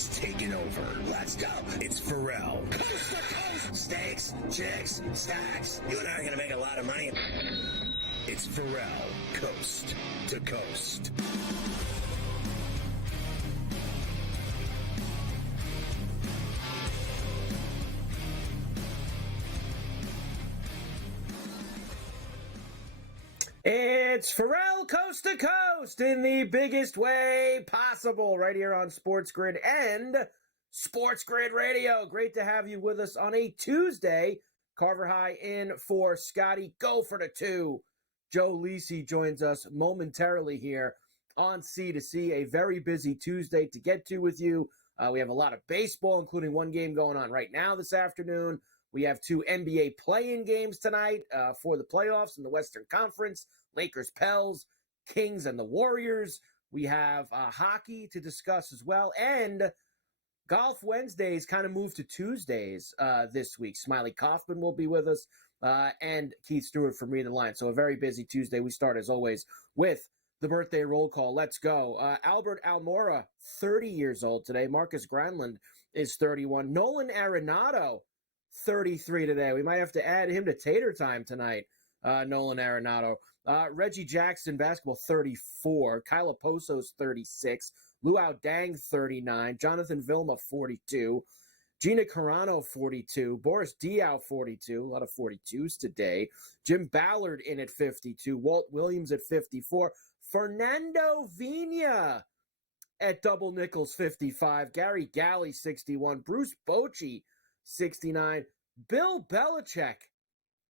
has taken over. Let's go. It's Ferrall. Coast to coast. Steaks, chicks, stacks. You and I are going to make a lot of money. It's Ferrall. Coast to coast. It's Ferrall Coast to Coast in the biggest way possible right here on SportsGrid and SportsGrid Radio. Great to have you with us on a Tuesday. Carver High in for Scotty. Go for the two. Joe Lisi joins us momentarily here on C2C. A very busy Tuesday to get to with you. We have a lot of baseball, including one game going on right now this afternoon. We have two NBA play-in games tonight for the playoffs in the Western Conference. Lakers, Pels, Kings, and the Warriors. We have hockey to discuss as well. And Golf Wednesdays kind of moved to Tuesdays this week. Smiley Kaufman will be with us and Keith Stewart from Read the Line. So a very busy Tuesday. We start, as always, with the birthday roll call. Let's go. Albert Almora, 30 years old today. Marcus Granlund is 31. Nolan Arenado, 33 today. We might have to add him to Tater Time tonight, Nolan Arenado. Reggie Jackson, basketball, 34. Kyla Posos, 36. Luau Dang, 39. Jonathan Vilma, 42. Gina Carano, 42. Boris Diaw, 42. A lot of 42s today. Jim Ballard in at 52. Walt Williams at 54. Fernando Vina at double nickels, 55. Gary Galley, 61. Bruce Bochy, 69. Bill Belichick,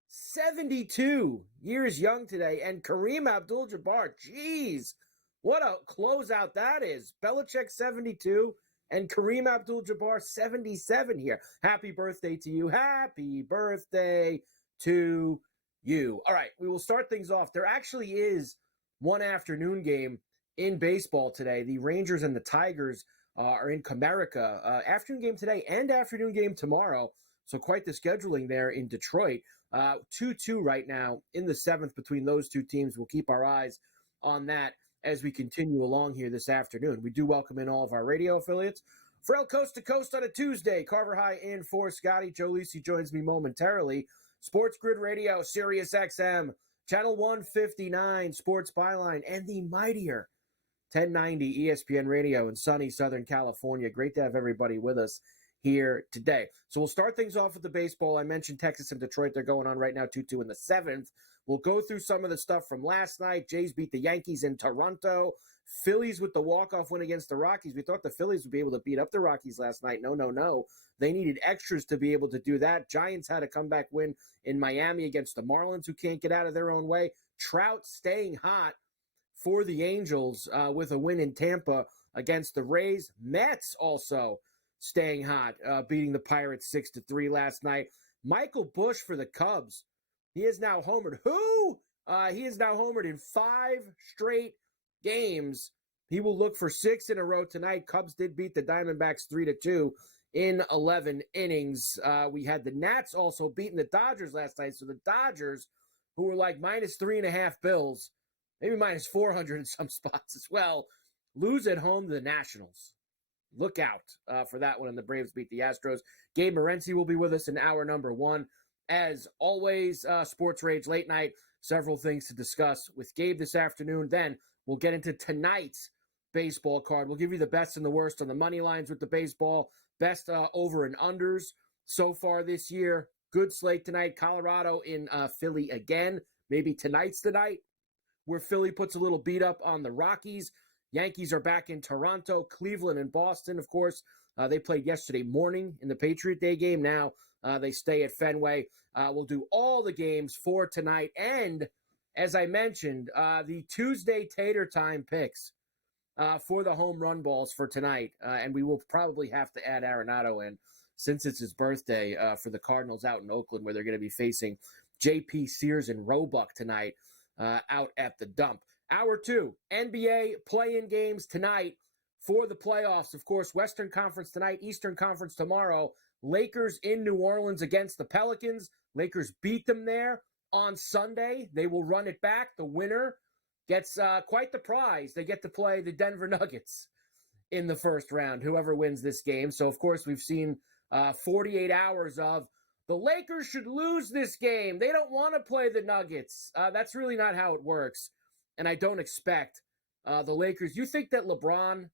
72 years young today. And Kareem Abdul-Jabbar, geez, what a closeout that is. Belichick, 72, and Kareem Abdul-Jabbar, 77 here. Happy birthday to you. Happy birthday to you. All right, we will start things off. There actually is one afternoon game in baseball today. The Rangers and the Tigers are in Comerica. Afternoon game today and afternoon game tomorrow. So quite the scheduling there in Detroit. 2-2 right now in the seventh between those two teams. We'll keep our eyes on that as we continue along here this afternoon. We do welcome in all of our radio affiliates. Ferrall Coast to Coast on a Tuesday. Carver High in for Scotty. Joe Lisi joins me momentarily. SportsGrid Radio, Sirius XM, Channel 159, Sports Byline, and the mightier 1090 ESPN Radio in sunny Southern California. Great to have everybody with us here today. So we'll start things off with the baseball. I mentioned Texas and Detroit. They're going on right now, 2-2 in the seventh. We'll go through some of the stuff from last night. Jays beat the Yankees in Toronto. Phillies with the walk-off win against the Rockies. We thought the Phillies would be able to beat up the Rockies last night. No. They needed extras to be able to do that. Giants had a comeback win in Miami against the Marlins, who can't get out of their own way. Trout staying hot for the Angels with a win in Tampa against the Rays. Mets also staying hot, beating the Pirates 6-3 last night. Michael Busch for the Cubs. He is now homered. He is now homered in 5 straight games. He will look for 6 in a row tonight. Cubs did beat the Diamondbacks 3-2 in 11 innings. We had the Nats also beating the Dodgers last night. So the Dodgers, who were like -3.5 Bills, maybe -400 in some spots as well, lose at home to the Nationals. Look out for that one. And the Braves beat the Astros. Gabe Morency will be with us in hour number 1. As always, Sports Rage Late Night. Several things to discuss with Gabe this afternoon. Then we'll get into tonight's baseball card. We'll give you the best and the worst on the money lines with the baseball. Best over and unders so far this year. Good slate tonight. Colorado in Philly again. Maybe tonight's the night where Philly puts a little beat up on the Rockies. Yankees are back in Toronto. Cleveland and Boston, of course. They played yesterday morning in the Patriot Day game. Now they stay at Fenway. We'll do all the games for tonight. And as I mentioned, the Tuesday Tater Time picks for the home run balls for tonight. And we will probably have to add Arenado in since it's his birthday for the Cardinals out in Oakland, where they're going to be facing J.P. Sears and Roebuck tonight out at the dump. Hour 2, NBA play-in games tonight for the playoffs. Of course, Western Conference tonight, Eastern Conference tomorrow. Lakers in New Orleans against the Pelicans. Lakers beat them there on Sunday. They will run it back. The winner gets quite the prize. They get to play the Denver Nuggets in the first round, whoever wins this game. So, of course, we've seen 48 hours of the Lakers should lose this game. They don't want to play the Nuggets. That's really not how it works. And I don't expect the Lakers. You think that LeBron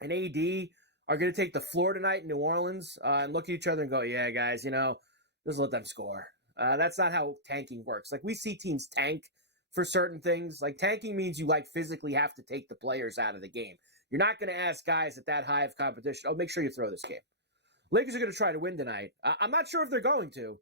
and AD are going to take the floor tonight in New Orleans and look at each other and go, yeah, guys, just let them score. That's not how tanking works. Like, we see teams tank for certain things. Like, tanking means you, physically have to take the players out of the game. You're not going to ask guys at that high of competition, make sure you throw this game. Lakers are going to try to win tonight. I'm not sure if they're going to,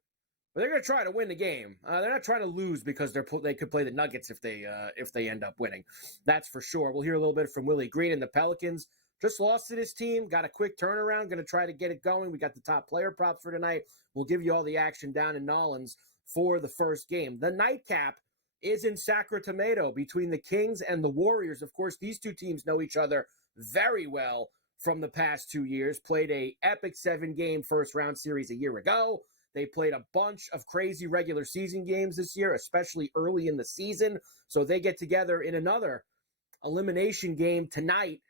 but they're going to try to win the game. They're not trying to lose because they could play the Nuggets if they end up winning. That's for sure. We'll hear a little bit from Willie Green and the Pelicans. Just lost to this team, got a quick turnaround, going to try to get it going. We got the top player props for tonight. We'll give you all the action down in Nolans for the first game. The nightcap is in Sacramento between the Kings and the Warriors. Of course, these two teams know each other very well from the past 2 years. Played a epic 7-game first-round series a year ago. They played a bunch of crazy regular season games this year, especially early in the season. So they get together in another elimination game tonight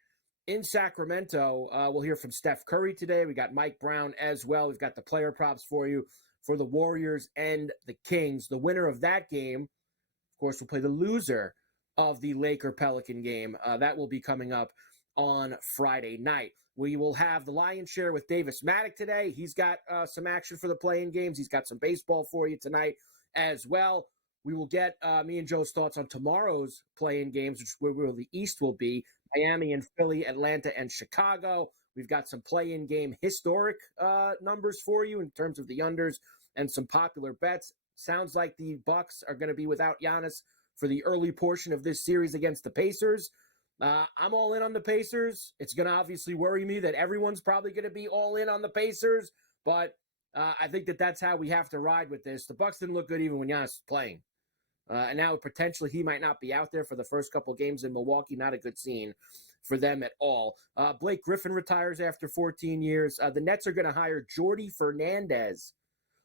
in Sacramento. We'll hear from Steph Curry today. We got Mike Brown as well. We've got the player props for you for the Warriors and the Kings. The winner of that game, of course, will play the loser of the Laker-Pelican game. That will be coming up on Friday night. We will have the lion's share with Davis Maddock today. He's got some action for the play-in games. He's got some baseball for you tonight as well. We will get me and Joe's thoughts on tomorrow's play-in games, which where the East will be. Miami and Philly, Atlanta and Chicago. We've got some play-in game historic numbers for you in terms of the unders and some popular bets. Sounds like the Bucks are going to be without Giannis for the early portion of this series against the Pacers. I'm all in on the Pacers. It's going to obviously worry me that everyone's probably going to be all in on the Pacers, but I think that's how we have to ride with this. The Bucks didn't look good even when Giannis was playing. And now potentially he might not be out there for the first couple games in Milwaukee. Not a good scene for them at all. Blake Griffin retires after 14 years. The Nets are going to hire Jordy Fernandez.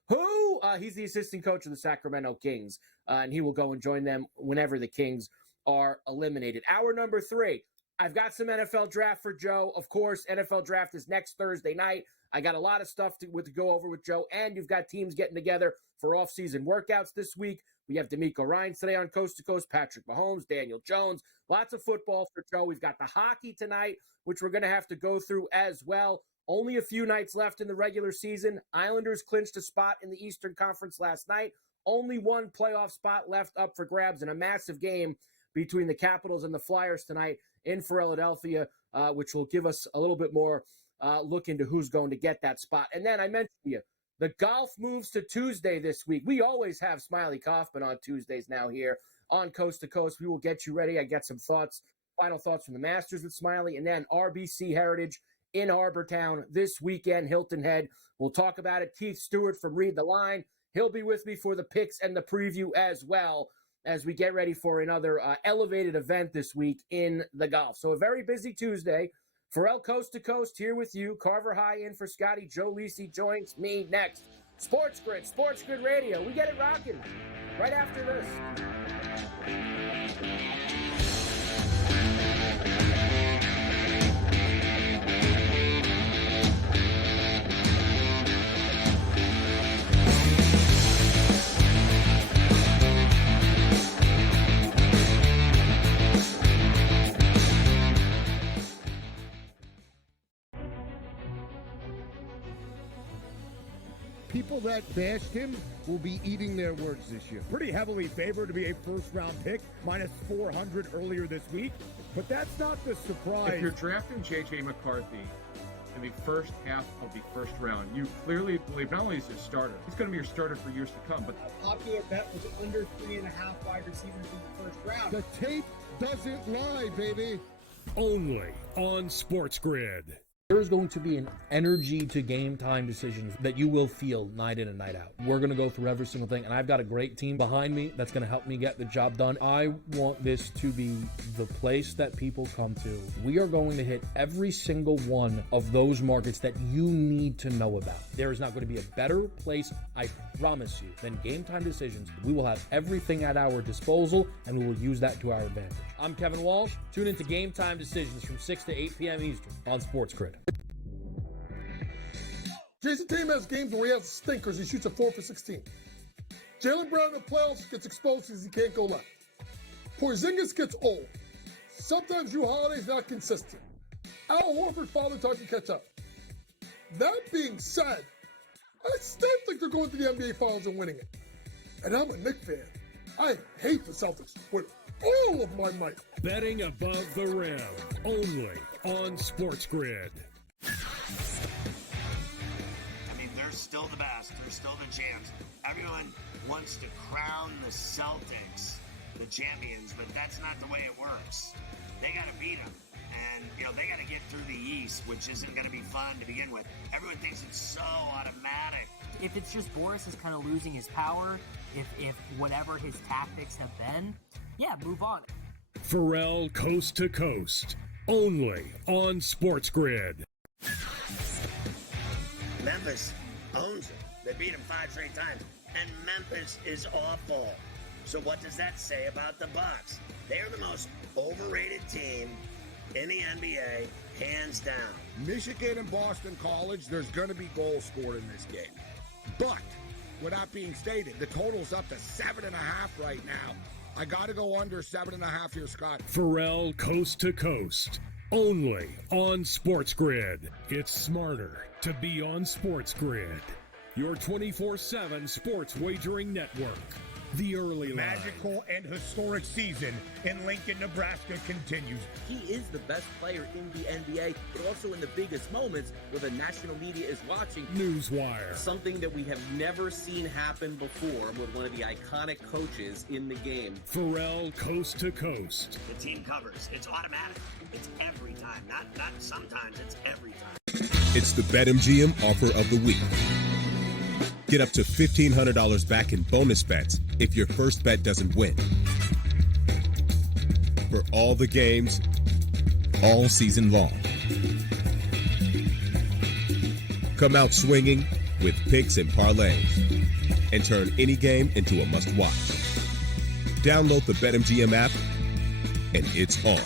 Who? He's the assistant coach of the Sacramento Kings, and he will go and join them whenever the Kings are eliminated. Hour number 3. I've got some NFL draft for Joe. Of course, NFL draft is next Thursday night. I got a lot of stuff to go over with Joe, and you've got teams getting together for off-season workouts this week. We have D'Amico Ryans today on Coast to Coast, Patrick Mahomes, Daniel Jones. Lots of football for Joe. We've got the hockey tonight, which we're going to have to go through as well. Only a few nights left in the regular season. Islanders clinched a spot in the Eastern Conference last night. Only one playoff spot left up for grabs in a massive game between the Capitals and the Flyers tonight in Philadelphia, which will give us a little bit more look into who's going to get that spot. And then I mentioned to you, the golf moves to Tuesday this week. We always have Smiley Kaufman on Tuesdays now here on Coast to Coast. We will get you ready. I got some final thoughts from the Masters with Smiley, and then RBC Heritage in Harbortown this weekend, Hilton Head. We'll talk about it. Keith Stewart from Read the Line. He'll be with me for the picks and the preview as well as we get ready for another elevated event this week in the golf. So a very busy Tuesday. Ferrall Coast to Coast here with you. Carver High in for Scotty. Joe Lisi joins me next. SportsGrid Radio. We get it rocking right after this. People that bashed him will be eating their words this year. Pretty heavily favored to be a first-round pick, minus 400 earlier this week. But that's not the surprise. If you're drafting J.J. McCarthy in the first half of the first round, you clearly believe not only is he a starter, he's going to be your starter for years to come. But a popular bet was under 3.5 wide receivers in the first round. The tape doesn't lie, baby. Only on SportsGrid. There is going to be an energy to game time decisions that you will feel night in and night out. We're going to go through every single thing, and I've got a great team behind me that's going to help me get the job done. I want this to be the place that people come to. We are going to hit every single one of those markets that you need to know about. There is not going to be a better place, I promise you, than Game Time Decisions. We will have everything at our disposal, and we will use that to our advantage. I'm Kevin Walsh. Tune into Game Time Decisions from 6 to 8 p.m. Eastern on SportsGrid. Jason Tatum has games where he has stinkers. He shoots a 4 for 16. Jaylen Brown in the playoffs gets exposed because he can't go left. Porzingis gets old. Sometimes Jrue Holiday's not consistent. Al Horford father time to catch up. That being said, I still think they're going to the NBA Finals and winning it. And I'm a Knicks fan. I hate the Celtics with all of my might. Betting above the rim, only on SportsGrid. They're still the best. They're still the champs. Everyone wants to crown the Celtics the champions, but that's not the way it works. They got to beat them. And, they got to get through the East, which isn't going to be fun to begin with. Everyone thinks it's so automatic. If it's just Boris is kind of losing his power, if whatever his tactics have been, yeah, move on. Ferrall Coast to Coast, only on SportsGrid. Memphis owns it. They beat them 5 straight times. And Memphis is awful. So what does that say about the Bucks? They're the most overrated team in the NBA, hands down. Michigan and Boston College, there's going to be goals scored in this game. But, with that being stated, the total's up to 7.5 right now. I got to go under 7.5 here, Scott. Ferrall Coast to Coast, only on SportsGrid. It's smarter to be on SportsGrid. Your 24/7 sports wagering network. The early line. Magical and historic season in Lincoln, Nebraska continues. He is the best player in the NBA, but also in the biggest moments where the national media is watching. Newswire. Something that we have never seen happen before with one of the iconic coaches in the game. Ferrall Coast to Coast. The team covers. It's automatic. It's every time. Not sometimes. It's every time. It's the BetMGM offer of the week. Get up to $1,500 back in bonus bets if your first bet doesn't win. For all the games, all season long. Come out swinging with picks and parlays and turn any game into a must-watch. Download the BetMGM app and it's on.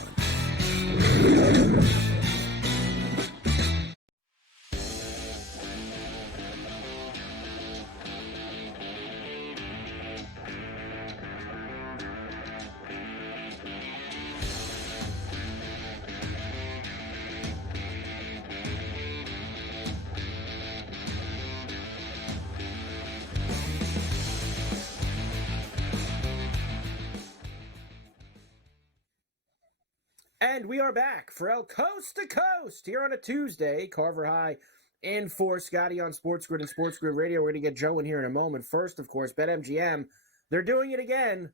And we are back. Ferrall Coast to Coast here on a Tuesday. Carver High in for Scotty on SportsGrid and SportsGrid Radio. We're going to get Joe in here in a moment. First, of course, BetMGM. They're doing it again.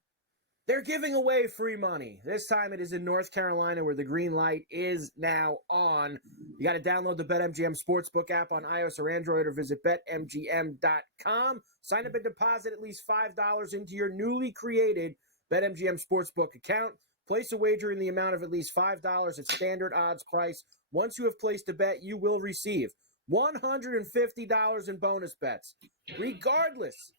They're giving away free money. This time it is in North Carolina where the green light is now on. You got to download the BetMGM Sportsbook app on iOS or Android or visit BetMGM.com. Sign up and deposit at least $5 into your newly created BetMGM Sportsbook account. Place a wager in the amount of at least $5 at standard odds price. Once you have placed a bet, you will receive $150 in bonus bets, regardless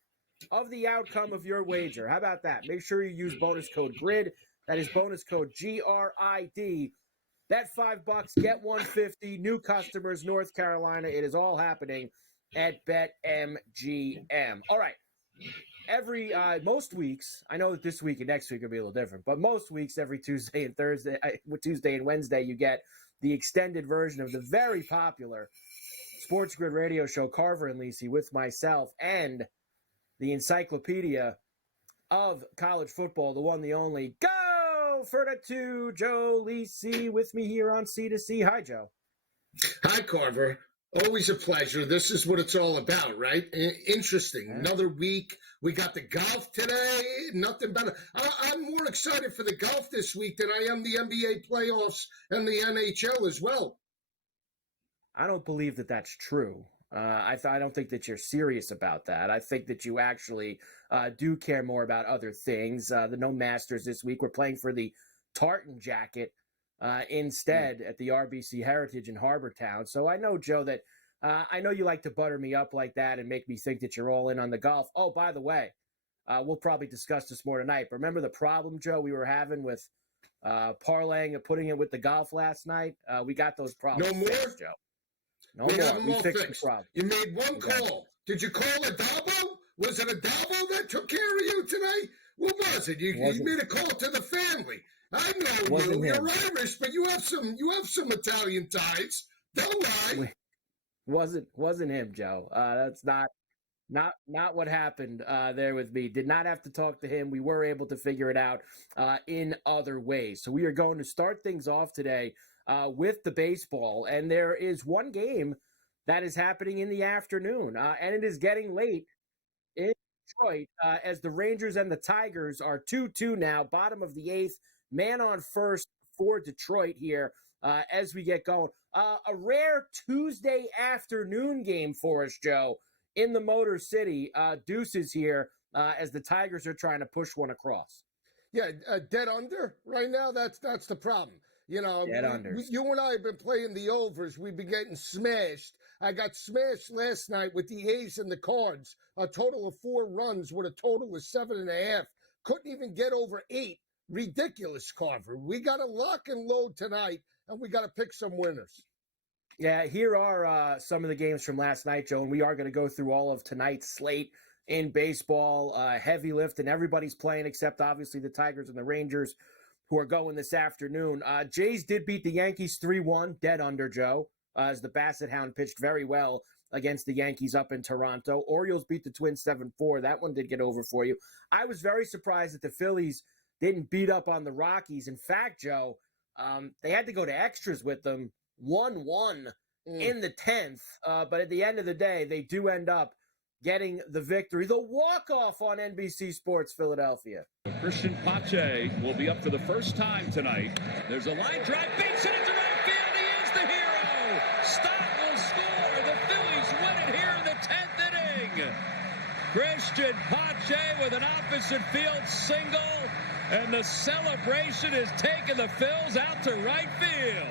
of the outcome of your wager. How about that? Make sure you use bonus code GRID. That is bonus code GRID. Bet $5, get $150. New customers, North Carolina. It is all happening at BetMGM. All right. Most weeks, I know that this week and next week will be a little different, but most weeks, every Tuesday and Wednesday, you get the extended version of the very popular SportsGrid radio show, Carver and Lisi, with myself and the encyclopedia of college football, the one, the only, Go for the two, Joe Lisi, with me here on C2C. Hi, Joe. Hi, Carver. Always a pleasure. This is what it's all about, right? Interesting. Another week. We got the golf today. Nothing better. I'm more excited for the golf this week than I am the NBA playoffs and the NHL as well. I don't believe that that's true. I don't think that you're serious about that. I think that you actually do care more about other things. The No Masters this week. We're playing for the tartan jacket instead at the RBC Heritage in Harbor Town. So I know, Joe, that I know you like to butter me up like that and make me think that you're all in on the golf. Oh, by the way, we'll probably discuss this more tonight. But remember the problem, Joe, we were having with parlaying and putting it with the golf last night? We got those problems. No more? fixed, Joe. No We got more. them We all fixed fixed. the problem. You made one call. Did you call Adabo? Was it Adabo that took care of you tonight? What was it? You made a call to the family. I know you. You're Irish, but you have some Italian ties. Don't lie. Wasn't him, Joe. That's not what happened there with me. Did not have to talk to him. We were able to figure it out in other ways. So we are going to start things off today with the baseball, and there is one game that is happening in the afternoon, and it is getting late in Detroit as the Rangers and the Tigers are 2-2 now, bottom of the eighth, man on first for Detroit here as we get going. A rare Tuesday afternoon game for us, Joe, in the Motor City. Deuces here as the Tigers are trying to push one across. Yeah, dead under right now. That's the problem. You know, you and I have been playing the overs. We've been getting smashed. I got smashed last night with the A's and the Cards. A total of 4 runs with a total of 7.5. Couldn't even get over 8. Ridiculous, Carver. We got to lock and load tonight, and we got to pick some winners. Yeah, here are some of the games from last night, Joe, and we are going to go through all of tonight's slate in baseball. Heavy lift, and everybody's playing except obviously the Tigers and the Rangers, who are going this afternoon. Jays did beat the Yankees 3-1, dead under, Joe, as the Basset Hound pitched very well against the Yankees up in Toronto. Orioles beat the Twins 7-4. That one did get over for you. I was very surprised that the Phillies didn't beat up on the Rockies. In fact, Joe, they had to go to extras with them, 1-1 in the 10th. But at the end of the day, they do end up getting the victory. The walk-off on NBC Sports Philadelphia. Christian Pache will be up for the first time tonight. There's a line drive, beats it into right field. He is the hero. Stott will score. The Phillies win it here in the 10th inning. Christian Pache with an opposite field single, and the celebration is taking the Phils out to right field.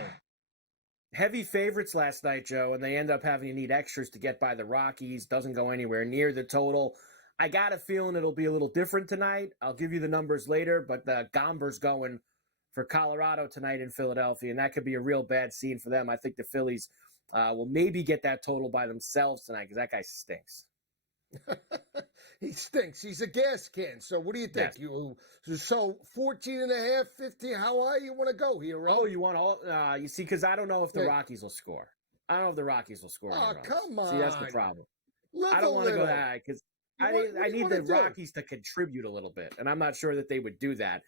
Heavy favorites last night, Joe, and they end up having to need extras to get by the Rockies. Doesn't go anywhere near the total. I got a feeling it'll be a little different tonight. I'll give you the numbers later, but the Gomber's going for Colorado tonight in Philadelphia, and that could be a real bad scene for them. I think the Phillies will maybe get that total by themselves tonight because that guy stinks. He stinks. He's a gas can. So what do you think? Yes. So 14.5, 15, how high you want to go here, Ro? Oh, you want all you see, because I don't know if the Rockies will score. I don't know if the Rockies will score. Oh, come on. See, that's the problem. I don't want to go that high because I need the Rockies to contribute a little bit, and I'm not sure that they would do that.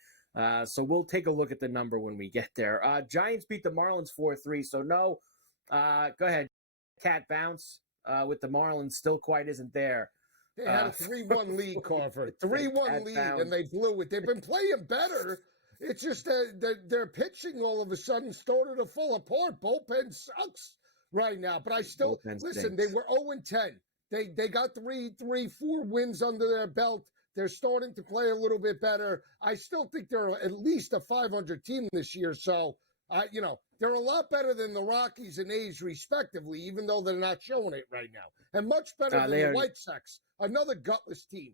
So we'll take a look at the number when we get there. Giants beat the Marlins 4-3, so no. Go ahead. Cat bounce with the Marlins still quite isn't there. They had a 3-1 lead, Carver. 3-1 lead, and they blew it. They've been playing better. It's just that their pitching all of a sudden started to fall apart. Bullpen sucks right now. But I still, listen, they were 0-10. They got 4 wins under their belt. They're starting to play a little bit better. I still think they're at least a 500 team this year. So, they're a lot better than the Rockies and A's, respectively, even though they're not showing it right now. And much better than the White Sox, another gutless team.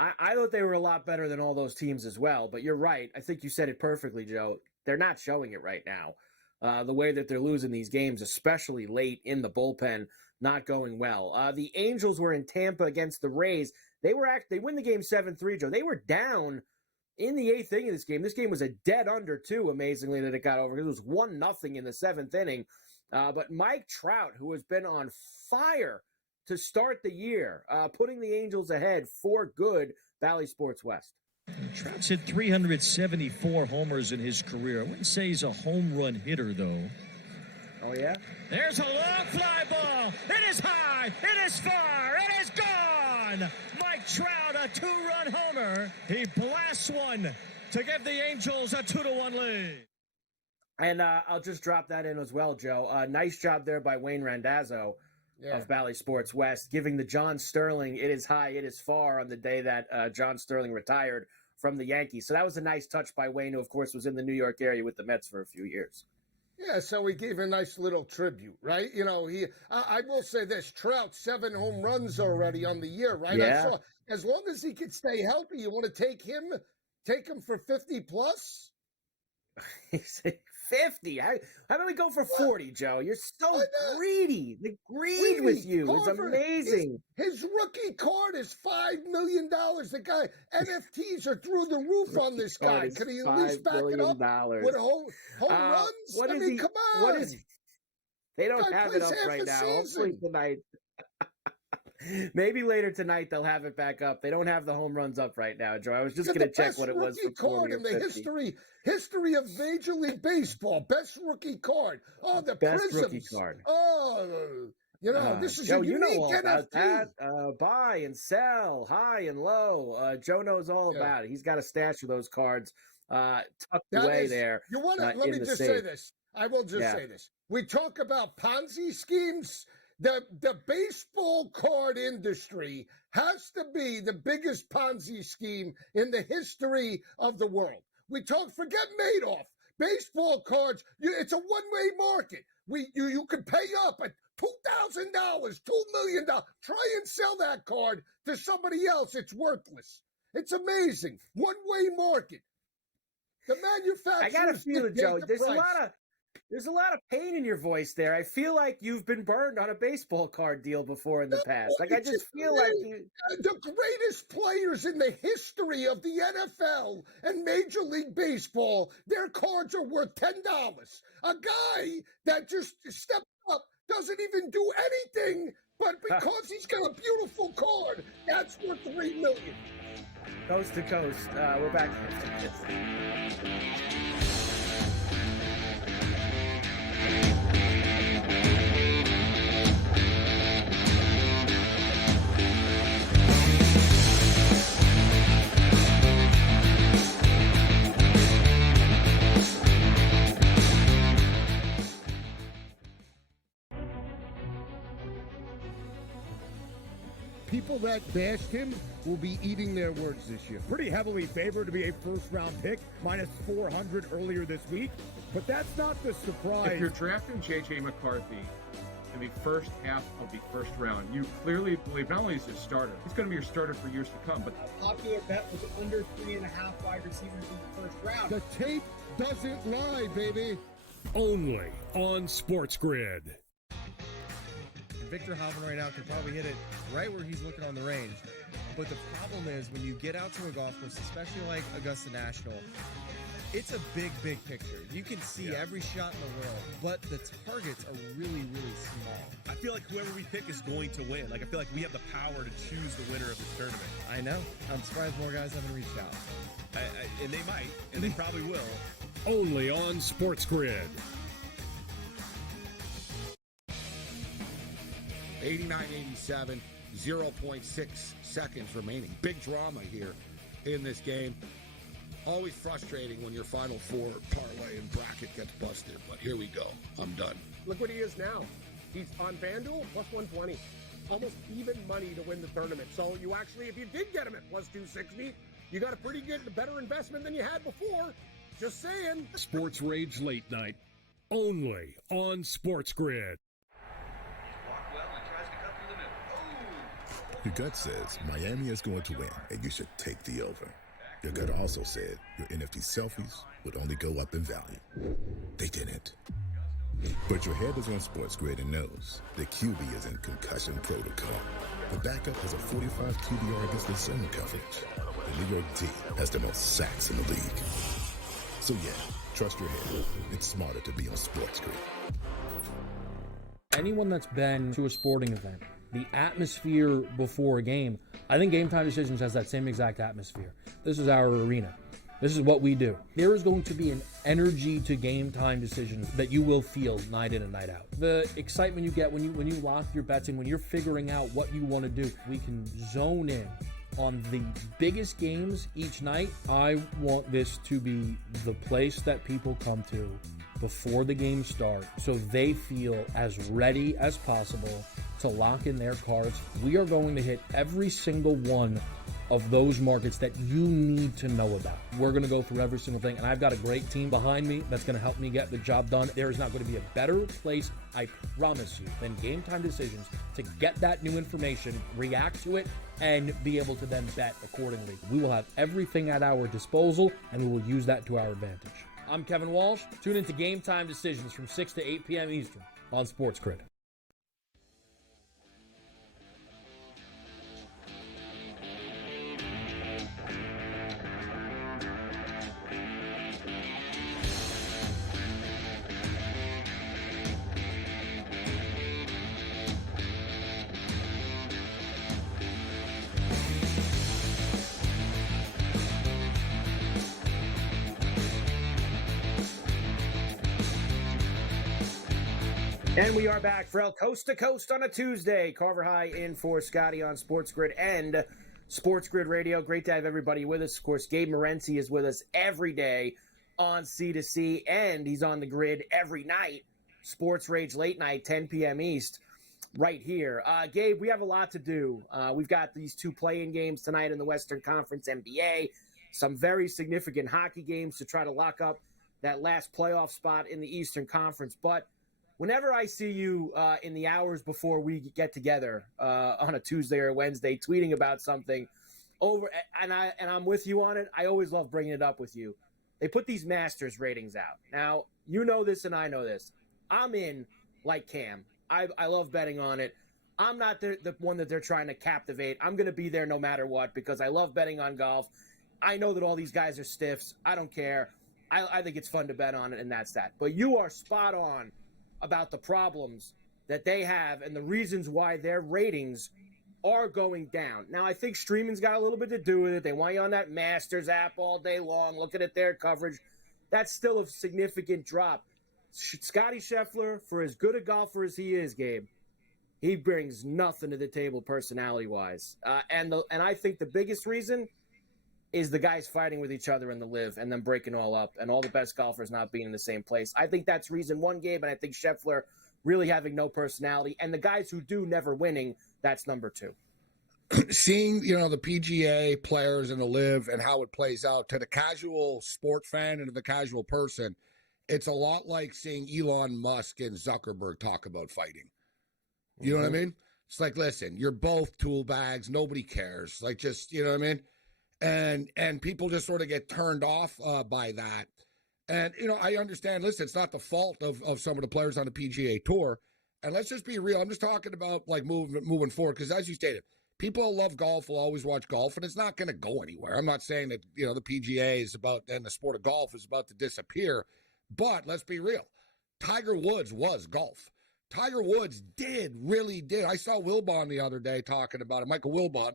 I thought they were a lot better than all those teams as well. But you're right. I think you said it perfectly, Joe. They're not showing it right now. The way that they're losing these games, especially late in the bullpen, not going well. The Angels were in Tampa against the Rays. They win the game 7-3, Joe. They were down in the 8th inning of this game. This game was a dead under, too, amazingly, that it got over. It was 1-0 in the 7th inning. But Mike Trout, who has been on fire to start the year, putting the Angels ahead for good. Bally Sports West. Trout's hit 374 homers in his career. I wouldn't say he's a home run hitter, though. Oh, yeah? There's a long fly ball. It is high. It is far. It is gone. Mike Trout, a 2-run homer. He blasts one to give the Angels a 2-1 lead. And I'll just drop that in as well, Joe. Nice job there by Wayne Randazzo of Bally Sports West, giving the John Sterling "It Is High, It Is Far" on the day that John Sterling retired from the Yankees. So that was a nice touch by Wayne, who, of course, was in the New York area with the Mets for a few years. Yeah, so he gave a nice little tribute, right? You know, I will say this, Trout, 7 home runs already on the year, right? Yeah. As long as he can stay healthy, you want to take him for 50 plus? He said 50. How about we go for 40, Joe? You're so greedy. The greed with you is amazing. His rookie card is $5 million. The guy, NFTs are through the roof on this guy. Can he at least back it up with home runs? Come on. What is he? They don't have it up right now. Hopefully tonight. Maybe later tonight they'll have it back up. They don't have the home runs up right now, Joe. I was just going to check what it was for 40 in the 50. history of Major League Baseball. Best rookie card. Oh, the best prisms. Rookie card. Oh, this is Joe, a unique you know all about NFT. that. Buy and sell, high and low. Joe knows all about it. He's got a stash of those cards tucked away there. You want to? Let me just say this. I will just say this. We talk about Ponzi schemes. The baseball card industry has to be the biggest Ponzi scheme in the history of the world. Forget Madoff. Baseball cards, it's a one-way market. You could pay up at $2,000, $2 million. Try and sell that card to somebody else. It's worthless. It's amazing. One-way market. The manufacturers. I got to feel it, Joe. Price. There's a lot of pain in your voice there. I feel like you've been burned on a baseball card deal before in the past. Like, I just feel like you... The greatest players in the history of the NFL and Major League Baseball, their cards are worth $10. A guy that just stepped up doesn't even do anything, but because he's got a beautiful card, that's worth $3 million. Coast to coast. We're back after this. People that bashed him will be eating their words this year. Pretty heavily favored to be a first-round pick, minus 400 earlier this week. But that's not the surprise. If you're drafting J.J. McCarthy in the first half of the first round, you clearly believe not only is he a starter, he's going to be your starter for years to come. But a popular bet was under 3.5 wide receivers in the first round. The tape doesn't lie, baby. Only on SportsGrid. Victor Hovland right now can probably hit it right where he's looking on the range. But the problem is when you get out to a golf course, especially like Augusta National, it's a big, big picture. You can see every shot in the world, but the targets are really, really small. I feel like whoever we pick is going to win. Like, I feel like we have the power to choose the winner of this tournament. I know. I'm surprised more guys haven't reached out. And they might, and they probably will. Only on SportsGrid. 89-87, 0.6 seconds remaining. Big drama here in this game. Always frustrating when your Final Four parlay and bracket gets busted, but here we go. I'm done. Look what he is now. He's on FanDuel, plus 120. Almost even money to win the tournament. So you actually, if you did get him at plus 260, you got a pretty good, better investment than you had before. Just saying. Sports Rage Late Night. Only on SportsGrid. Your gut says Miami is going to win, and you should take the over. Your gut also said your NFT selfies would only go up in value. They didn't. But your head is on SportsGrid and knows the QB is in concussion protocol. The backup has a 45 QBR against the zone coverage. The New York D has the most sacks in the league. So yeah, trust your head. It's smarter to be on SportsGrid. Anyone that's been to a sporting event, the atmosphere before a game, I think Game Time Decisions has that same exact atmosphere. This is our arena. This is what we do. There is going to be an energy to Game Time Decisions that you will feel night in and night out. The excitement you get when you lock your bets in, when you're figuring out what you want to do. We can zone in on the biggest games each night. I want this to be the place that people come to before the game starts so they feel as ready as possible to lock in their cards. We are going to hit every single one of those markets that you need to know about. We're going to go through every single thing, and I've got a great team behind me that's going to help me get the job done. There is not going to be a better place, I promise you, than Game Time Decisions to get that new information, react to it, and be able to then bet accordingly. We will have everything at our disposal, and we will use that to our advantage. I'm Kevin Walsh. Tune into Game Time Decisions from 6 to 8 p.m. Eastern on SportsGrid. And we are back, Ferrall, coast to coast on a Tuesday. Carver High in for Scotty on SportsGrid and SportsGrid Radio. Great to have everybody with us. Of course, Gabe Morency is with us every day on C2C, and he's on the grid every night. Sports Rage Late Night, 10 p.m. East, right here. Gabe, we have a lot to do. We've got these two play-in games tonight in the Western Conference NBA, some very significant hockey games to try to lock up that last playoff spot in the Eastern Conference. But whenever I see you in the hours before we get together on a Tuesday or Wednesday tweeting about something and I'm with you on it, I always love bringing it up with you. They put these Masters ratings out. Now, you know this and I know this. I'm in like Cam. I love betting on it. I'm not the one that they're trying to captivate. I'm going to be there no matter what because I love betting on golf. I know that all these guys are stiffs. I don't care. I think it's fun to bet on it, and that's that. But you are spot on about the problems that they have and the reasons why their ratings are going down. Now, I think streaming's got a little bit to do with it. They want you on that Masters app all day long, looking at their coverage. That's still a significant drop. Scotty Scheffler, for as good a golfer as he is, Gabe, he brings nothing to the table personality-wise. And I think the biggest reason is the guys fighting with each other in the live and then breaking all up and all the best golfers not being in the same place. I think that's reason one, Gabe, and I think Scheffler really having no personality. And the guys who do never winning, that's number two. Seeing, the PGA players in the live and how it plays out to the casual sport fan and to the casual person, it's a lot like seeing Elon Musk and Zuckerberg talk about fighting. You know what I mean? It's like, listen, you're both tool bags. Nobody cares. Like, just, you know what I mean? And people just sort of get turned off by that. And, I understand, listen, it's not the fault of some of the players on the PGA Tour. And let's just be real. I'm just talking about, like, moving forward. Because as you stated, people who love golf will always watch golf, and it's not going to go anywhere. I'm not saying that, the PGA is about, and the sport of golf is about to disappear. But let's be real. Tiger Woods was golf. Tiger Woods really did. I saw Wilbon the other day talking about it, Michael Wilbon.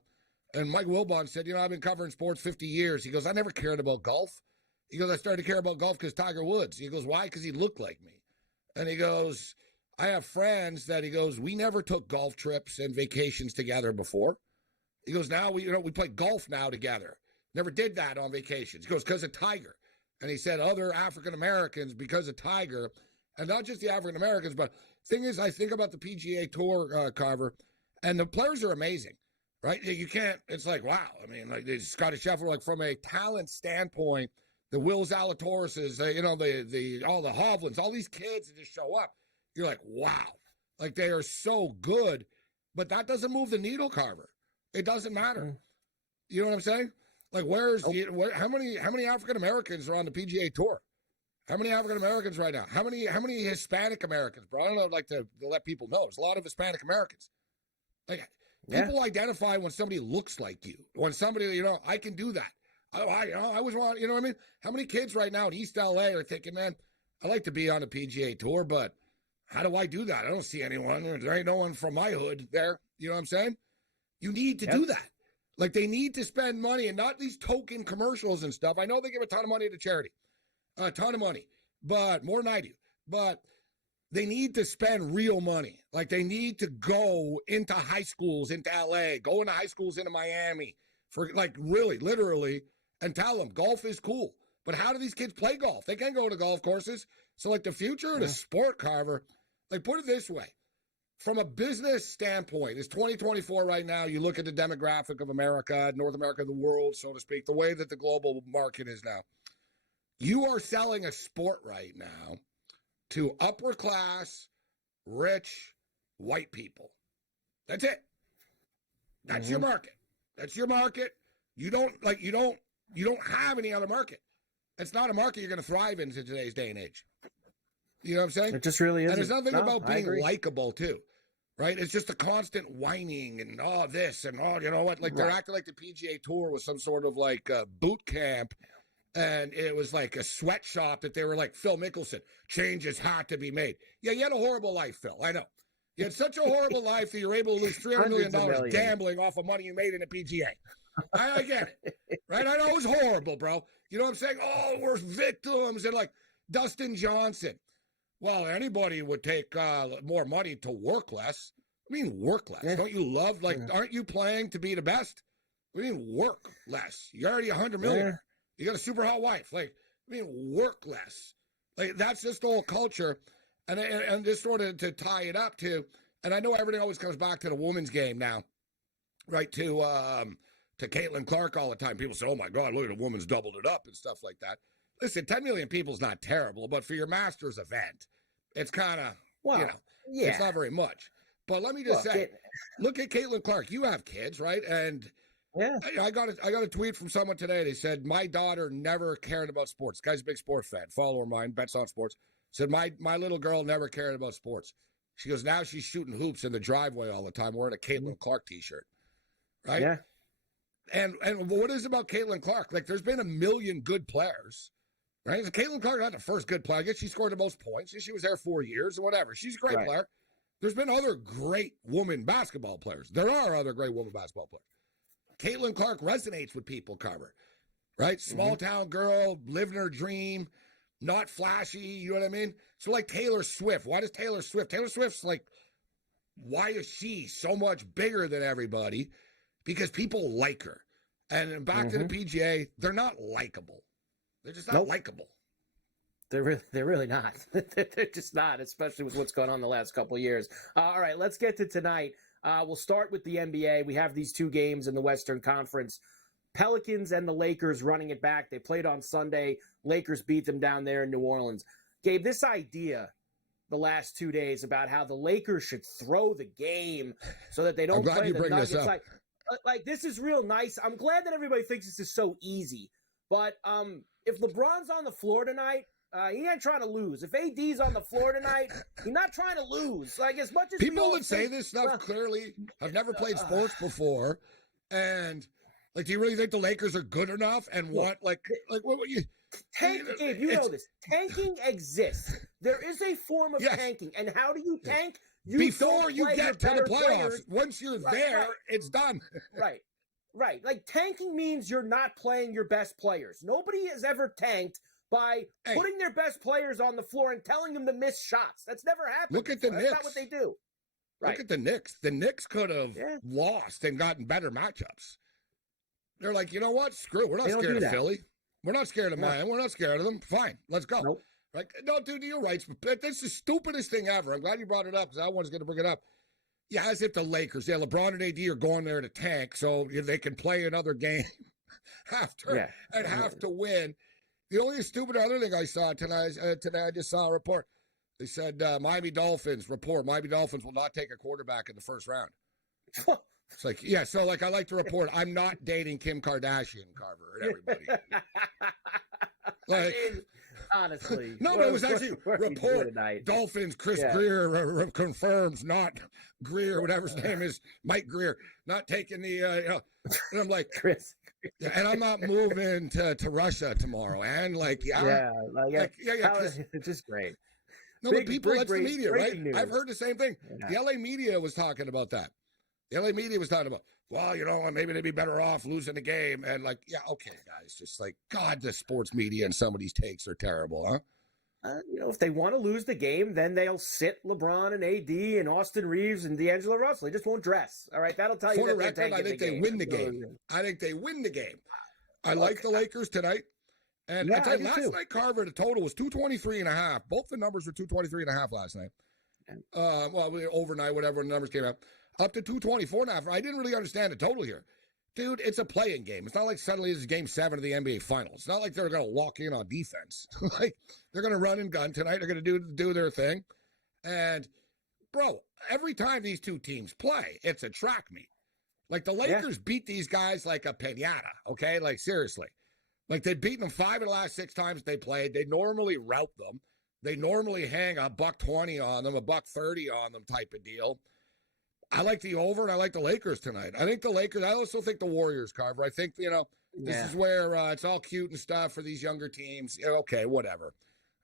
And Mike Wilbon said, I've been covering sports 50 years. He goes, I never cared about golf. He goes, I started to care about golf because Tiger Woods. He goes, why? Because he looked like me. And he goes, I have friends that, he goes, we never took golf trips and vacations together before. He goes, now we play golf now together. Never did that on vacations. He goes, because of Tiger. And he said other African Americans because of Tiger, and not just the African Americans, but thing is, I think about the PGA Tour, Carver, and the players are amazing. Right? You can't, it's like, wow. I mean, like Scotty Scheffler, like from a talent standpoint, the Will Zalatoris, all the Hovlands, all these kids that just show up. You're like, wow. Like they are so good, but that doesn't move the needle, Carver. It doesn't matter. You know what I'm saying? Like how many African Americans are on the PGA Tour? How many African Americans right now? How many Hispanic Americans, bro? I don't know, like to let people know. There's a lot of Hispanic Americans. Like, people identify when somebody looks like you. When somebody, I can do that. I always want, you know what I mean? How many kids right now in East LA are thinking, man, I like to be on the PGA Tour, but how do I do that? I don't see anyone. There ain't no one from my hood there. You know what I'm saying? You need to do that. Like, they need to spend money and not these token commercials and stuff. I know they give a ton of money to charity, a ton of money, but more than I do. But they need to spend real money. Like, they need to go into high schools, into LA, go into high schools into Miami, for like really, literally, and tell them golf is cool. But how do these kids play golf? They can't go to golf courses. So, like, the future of the sport, Carver, like, put it this way. From a business standpoint, it's 2024 right now. You look at the demographic of America, North America, the world, so to speak, the way that the global market is now. You are selling a sport right now to upper class, rich, white people. That's it. That's your market. That's your market. You don't have any other market. It's not a market you're going to thrive in today's day and age. You know what I'm saying? It just really is. And there's nothing about being likable too, right? It's just a constant whining and this and you know what? Like they're acting like the PGA Tour was some sort of like boot camp, and it was like a sweatshop that they were like, Phil Mickelson, changes had to be made. Yeah, you had a horrible life, Phil. I know. You had such a horrible life that you're able to lose $300 million gambling off of money you made in a PGA. I get it, right? I know it was horrible, bro. You know what I'm saying? Oh, we're victims. And like Dustin Johnson. Well, anybody would take more money to work less. I mean, work less. Yeah. Don't you love, aren't you playing to be the best? I mean, work less. You're already $100 million. Yeah. You got a super hot wife. Like, I mean, work less. Like, that's just the whole culture. And just sort of to tie it up to, and I know everything always comes back to the women's game now, right? To Caitlin Clark all the time. People say, oh my God, look at the woman's doubled it up and stuff like that. Listen, 10 million people is not terrible, but for your Masters event, it's kind of, it's not very much. But let me just say, look at Caitlin Clark. You have kids, right? And I got a tweet from someone today. They said, my daughter never cared about sports. Guy's a big sports fan, follower of mine, bets on sports. Said, my little girl never cared about sports. She goes, now she's shooting hoops in the driveway all the time wearing a Caitlin Clark t-shirt, right? Yeah. And what is it about Caitlin Clark? Like, there's been a million good players, right? Caitlin Clark not the first good player. I guess she scored the most points. She was there 4 years or whatever. She's a great player. There's been other great woman basketball players. There are other great woman basketball players. Caitlin Clark resonates with people, Carver, right? Small town girl, living her dream, not flashy, you know what I mean? So like Taylor Swift. Why does Taylor Swift? Taylor Swift's like, why is she so much bigger than everybody? Because people like her. And back to the PGA, they're not likable. They're just not likable. They're really not. They're just not, especially with what's going on the last couple of years. All right, let's get to tonight. We'll start with the NBA. We have these two games in the Western Conference. Pelicans and the Lakers running it back. They played on Sunday. Lakers beat them down there in New Orleans. Gabe, this idea the last 2 days about how the Lakers should throw the game so that they don't play the Nuggets. Like, this is real nice. I'm glad that everybody thinks this is so easy. But if LeBron's on the floor tonight, he ain't trying to lose. If AD's on the floor tonight, he's not trying to lose. Like, as much as people that say this stuff clearly have never played sports before, and like, do you really think the Lakers are good enough and want like what would you? Gabe, you know this. Tanking exists. There is a form of tanking, and how do you tank? Before you get to the playoffs, once you're there, it's done. Right. Like, tanking means you're not playing your best players. Nobody has ever tanked by putting their best players on the floor and telling them to miss shots. That's never happened. Look at the Knicks. That's not what they do. Look at the Knicks. The Knicks could have lost and gotten better matchups. They're like, you know what? Screw it. We're not scared of Philly. We're not scared of Miami. We're not scared of them. Fine. Let's go. Nope. Right? No, dude, you're right. But that's the stupidest thing ever. I'm glad you brought it up because I was going to bring it up. Yeah, as if the Lakers, LeBron and AD are going there to tank so they can play another game after and have to win. The only stupid other thing I saw tonight, I just saw a report. They said Miami Dolphins will not take a quarterback in the first round. It's like, so like I like to report, I'm not dating Kim Kardashian, Carver, and everybody. Like, honestly. No, but it was actually report. Dolphins, Chris Greer confirms not Greer, whatever his name is, Mike Greer, not taking the, and I'm like, Chris. And I'm not moving to Russia tomorrow. And like, it's just great. No, but people, that's the media, right? News. I've heard the same thing. Yeah. The LA media was talking about that. The LA media was talking about, well, maybe they'd be better off losing the game. And like, okay, guys, just like, God, the sports media and some of these takes are terrible, huh? If they want to lose the game, then they'll sit LeBron and AD and Austin Reeves and D'Angelo Russell. They just won't dress. All right, that'll tell you. For the record, I think they win the game. I think they win the game. I like the Lakers tonight. And Yeah, I tell you, I do last too. night, Carver, the total was 223.5. Both the numbers were 223.5 last night. Overnight, whatever the numbers came out, up to 224.5. I didn't really understand the total here. Dude, it's a playing game. It's not like suddenly this is game 7 of the NBA Finals. It's not like they're going to walk in on defense. Like, they're going to run and gun tonight. They're going to do their thing. And, bro, every time these two teams play, it's a track meet. Like, the Lakers beat these guys like a piñata, okay? Like, seriously. Like, they've beaten them 5 of the last 6 times they played. They normally rout them. They normally hang $120 on them, $130 on them type of deal. I like the over, and I like the Lakers tonight. I think the Lakers. I also think the Warriors, Carver. I think, this is where it's all cute and stuff for these younger teams. Yeah, okay, whatever.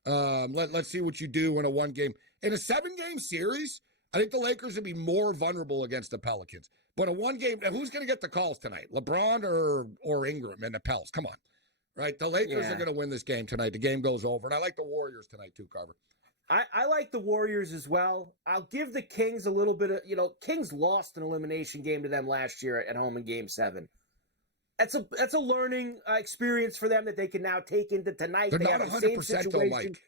Let's see what you do in a 1-game. In a 7-game series, I think the Lakers would be more vulnerable against the Pelicans. But a 1-game, who's going to get the calls tonight? LeBron or Ingram and the Pels? Come on. Right? The Lakers are going to win this game tonight. The game goes over. And I like the Warriors tonight too, Carver. I like the Warriors as well. I'll give the Kings a little bit of, Kings lost an elimination game to them last year at home in Game 7. That's a learning experience for them that they can now take into tonight. They're they not have the same 100% situation. though, Mike.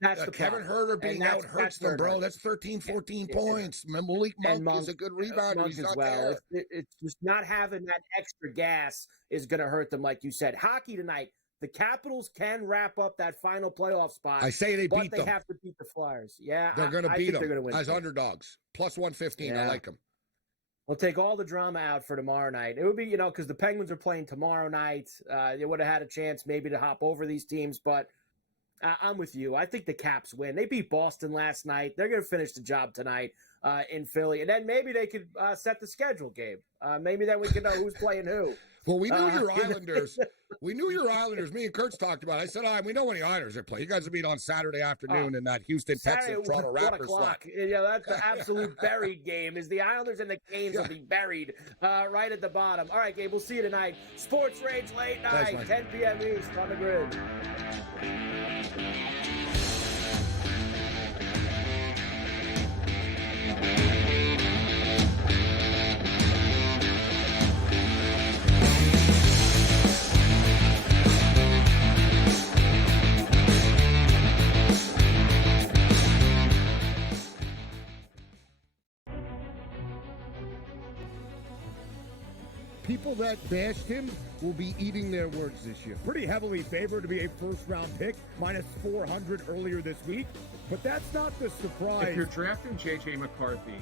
That's the Kevin problem. Huerter being out hurts them, bro. That's 13, 14 points. Malik Monk is a good rebounder. He's not there. It's just not having that extra gas is going to hurt them, like you said. Hockey tonight. The Capitals can wrap up that final playoff spot. I say they beat them. But they have to beat the Flyers. Yeah, they're going to beat them they're gonna win as underdogs. Plus 115. I like them. We'll take all the drama out for tomorrow night. It would be, because the Penguins are playing tomorrow night. They would have had a chance maybe to hop over these teams, but I'm with you. I think the Caps win. They beat Boston last night. They're going to finish the job tonight in Philly. And then maybe they could set the schedule, Gabe. Maybe then we can know who's playing who. Well, we knew your Islanders. We knew your Islanders. Me and Kurtz talked about it. I said, we know when the Islanders are playing. You guys will meet on Saturday afternoon in that Houston, Texas, Toronto Raptors slot. Yeah, that's the absolute buried game. Is the Islanders and the Canes will be buried right at the bottom. All right, Gabe, we'll see you tonight. Sports Rage Late Night, Thanks, 10 p.m. East on the Grid. People that bashed him will be eating their words this year. Pretty heavily favored to be a first-round pick, minus 400 earlier this week. But that's not the surprise. If you're drafting J.J. McCarthy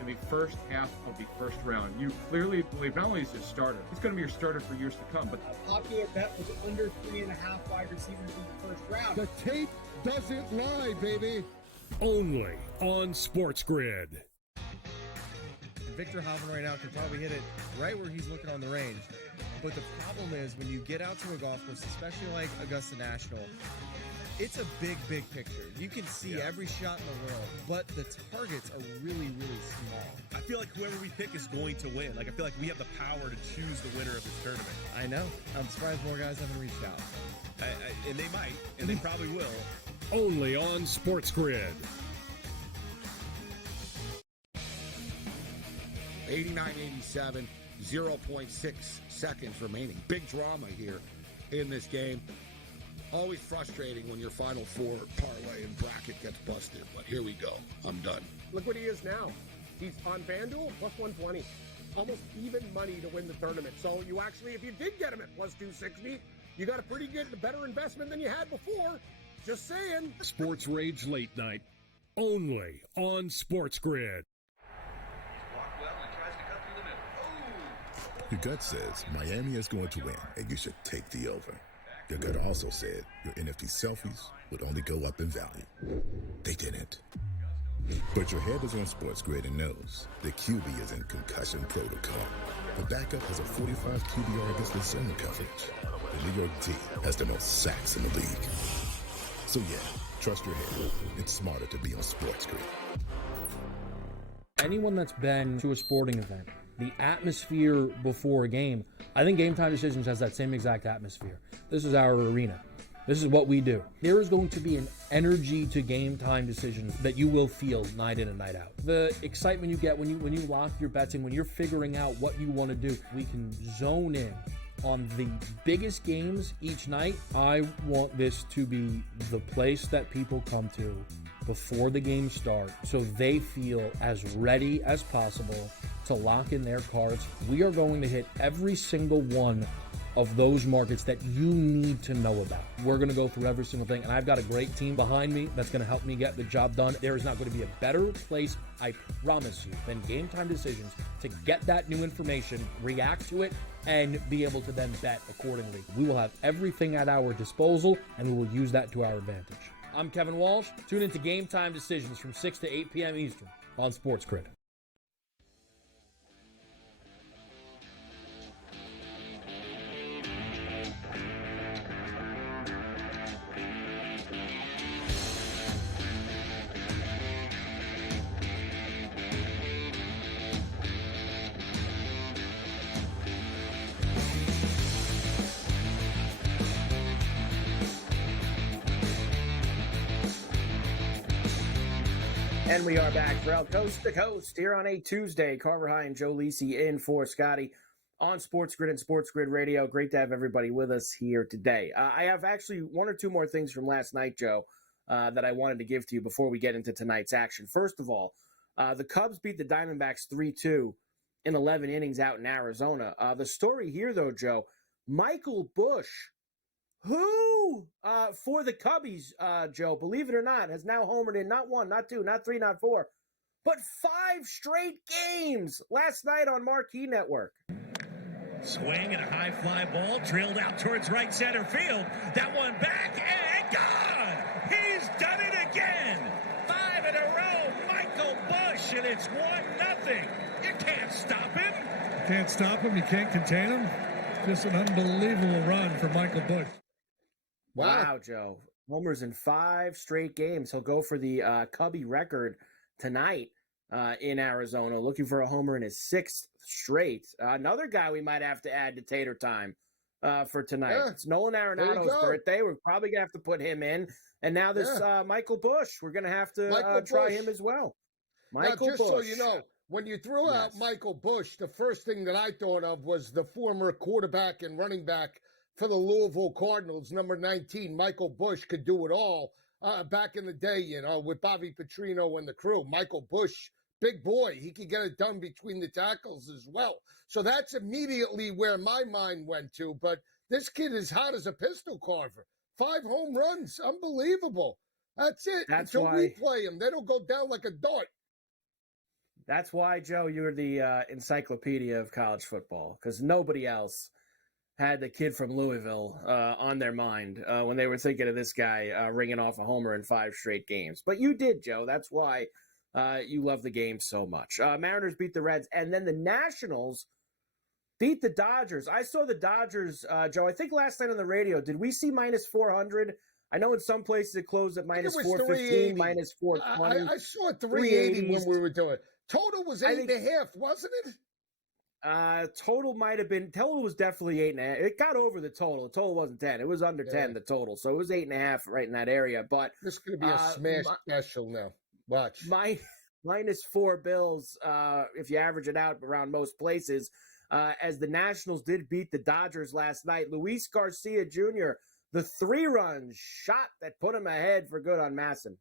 in the first half of the first round, you clearly believe not only is he a starter, he's going to be your starter for years to come. But a popular bet was under 3.5 wide receivers in the first round. The tape doesn't lie, baby. Only on SportsGrid. Victor Hovland right now can probably hit it right where he's looking on the range. But the problem is when you get out to a golf course, especially like Augusta National, it's a big, big picture. You can see every shot in the world, but the targets are really, really small. I feel like whoever we pick is going to win. Like, I feel like we have the power to choose the winner of this tournament. I know. I'm surprised more guys haven't reached out. And they might, and they probably will. Only on SportsGrid. 89-87, 0.6 seconds remaining. Big drama here in this game. Always frustrating when your Final Four parlay and bracket gets busted, but here we go. I'm done. Look what he is now. He's on FanDuel, plus 120. Almost even money to win the tournament. So you actually, if you did get him at plus 260, you got a pretty good, better investment than you had before. Just saying. Sports Rage Late Night. Only on SportsGrid. Your gut says Miami is going to win, and you should take the over. Your gut also said your NFT selfies would only go up in value. They didn't. But your head is on SportsGrid and knows the QB is in concussion protocol. The backup has a 45 QBR against the zone coverage. The New York D has the most sacks in the league. So yeah, trust your head. It's smarter to be on SportsGrid. Anyone that's been to a sporting event, the atmosphere before a game, I think Game Time Decisions has that same exact atmosphere. This is our arena. This is what we do. There is going to be an energy to Game Time Decisions that you will feel night in and night out. The excitement you get when you lock your bets in, when you're figuring out what you want to do, we can zone in on the biggest games each night, I want this to be the place that people come to before the games start so they feel as ready as possible to lock in their cards. We are going to hit every single one of those markets that you need to know about. We're going to go through every single thing, and I've got a great team behind me that's going to help me get the job done. There is not going to be a better place, I promise you, than Game Time Decisions to get that new information, react to it, and be able to then bet accordingly. We will have everything at our disposal, and we will use that to our advantage. I'm Kevin Walsh. Tune into Game Time Decisions from 6 to 8 p.m. Eastern on SportsGrid. And we are back, Ferrall, coast to coast here on a Tuesday. Carver High and Joe Lisi in for Scotty on SportsGrid and SportsGrid Radio. Great to have everybody with us here today. I have actually one or two more things from last night, Joe, that I wanted to give to you before we get into tonight's action. First of all, the Cubs beat the Diamondbacks 3-2 in 11 innings out in Arizona. The story here, though, Joe, Michael Busch, who, for the Cubbies, Joe, believe it or not, has now homered in not one, not two, not three, not four, but 5 straight games last night on Marquee Network. Swing and a high fly ball drilled out towards right center field. That one back and gone. He's done it again. 5 in a row. Michael Busch, and it's 1-0. You can't stop him. Can't stop him. You can't contain him. Just an unbelievable run for Michael Busch. Wow, Joe. Homers in 5 straight games. He'll go for the Cubby record tonight in Arizona, looking for a homer in his 6th straight. Another guy we might have to add to Tater Time for tonight. Yeah. It's Nolan Arenado's birthday. We're probably going to have to put him in. And now this Michael Busch, we're going to have to try him as well. Michael Busch. So you know, when you threw out Michael Busch, the first thing that I thought of was the former quarterback and running back for the Louisville Cardinals, number 19, Michael Busch, could do it all back in the day, you know, with Bobby Petrino and the crew. Michael Busch, big boy. He could get it done between the tackles as well. So that's immediately where my mind went to. But this kid is hot as a pistol carver. 5 home runs. Unbelievable. That's it. That's until why we play him. They don't go down like a dart. That's why, Joe, you're the encyclopedia of college football, because nobody else had the kid from Louisville on their mind when they were thinking of this guy ringing off a homer in 5 straight games. But you did, Joe. That's why you love the game so much. Mariners beat the Reds, and then the Nationals beat the Dodgers. I saw the Dodgers, Joe, I think last night on the radio. Did we see minus 400? I know in some places it closed at minus 415, minus 420. I saw 380 when we were doing it. Total was 8.5, wasn't it? Total might have been. Total was definitely 8.5. It got over the total. The total wasn't 10. It was under 10. The total, so it was 8.5 right in that area. But this is going to be a smash special now. Watch minus 4 Bills. If you average it out around most places, as the Nationals did beat the Dodgers last night. Luis Garcia Jr. the 3-run shot that put him ahead for good on Masson.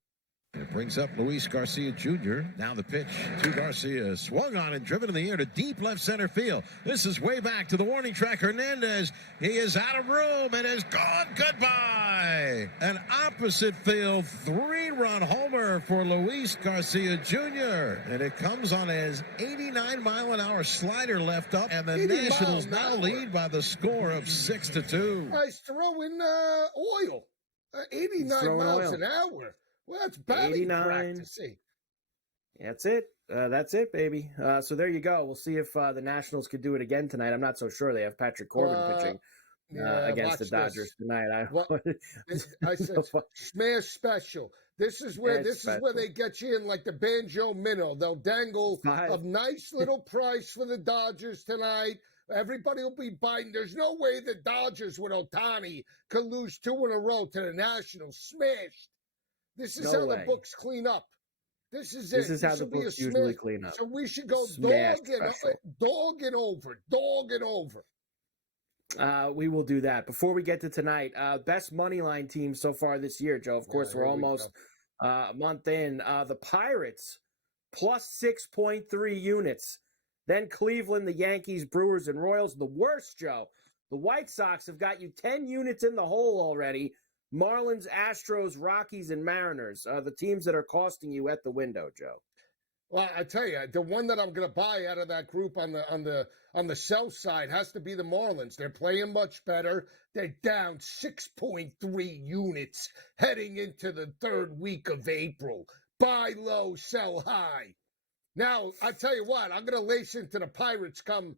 It brings up Luis Garcia Jr. Now the pitch to Garcia. Swung on and driven in the air to deep left center field. This is way back to the warning track. Hernandez, he is out of room and is gone. Goodbye. An opposite field 3-run homer for Luis Garcia Jr. And it comes on his 89-mile-an-hour slider left up. And the Nationals now lead by the score of 6-2. Nice throw in oil. 89 miles an hour. Well, that's batting practice. That's it. That's it, baby. So there you go. We'll see if the Nationals could do it again tonight. I'm not so sure. They have Patrick Corbin pitching against the Dodgers tonight. I said smash special. This is where they get you in like the banjo minnow. They'll dangle a nice little price for the Dodgers tonight. Everybody will be biting. There's no way the Dodgers with Ohtani could lose 2 in a row to the Nationals. Smashed. This is how the books clean up. This is it. This is how the books usually clean up. So we should go dog and over. We will do that. Before we get to tonight, best money line team so far this year, Joe. Of course, we're almost a month in. The Pirates plus 6.3 units. Then Cleveland, the Yankees, Brewers, and Royals. The worst, Joe. The White Sox have got you 10 units in the hole already. Marlins, Astros, Rockies, and Mariners are the teams that are costing you at the window, Joe. Well, I tell you, the one that I'm going to buy out of that group on the sell side has to be the Marlins. They're playing much better. They're down 6.3 units heading into the third week of April. Buy low, sell high. Now, I tell you what, I'm going to lace into the Pirates come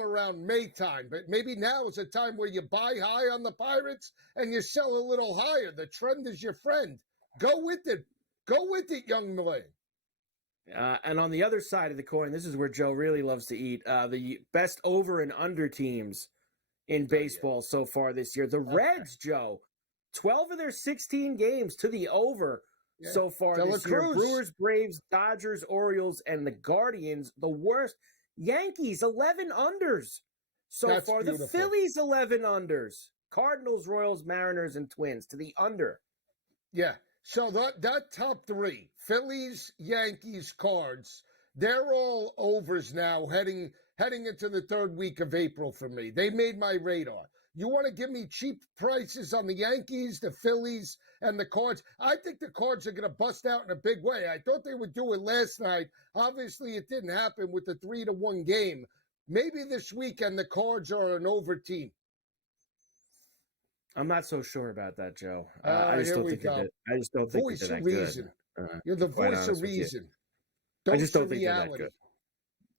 around May time, but maybe now is a time where you buy high on the Pirates and you sell a little higher. The trend is your friend. Go with it. Go with it, young Malay. And on the other side of the coin, this is where Joe really loves to eat. The best over and under teams in baseball so far this year. The Reds, Joe, 12 of their 16 games to the over so far this year. Brewers, Braves, Dodgers, Orioles, and the Guardians, the worst. Yankees, 11 unders so far. Beautiful. The Phillies, 11 unders. Cardinals, Royals, Mariners, and Twins to the under. Yeah. So that top three, Phillies, Yankees, Cards, they're all overs now heading into the third week of April for me. They made my radar. You want to give me cheap prices on the Yankees, the Phillies, and the Cards? I think the Cards are going to bust out in a big way. I thought they would do it last night. Obviously, it didn't happen with the 3-1 game. Maybe this weekend the Cards are an over team. I'm not so sure about that, Joe. I just don't think I just don't think voice they're that of reason. Good. You're the voice of reason. I just don't think they're that good.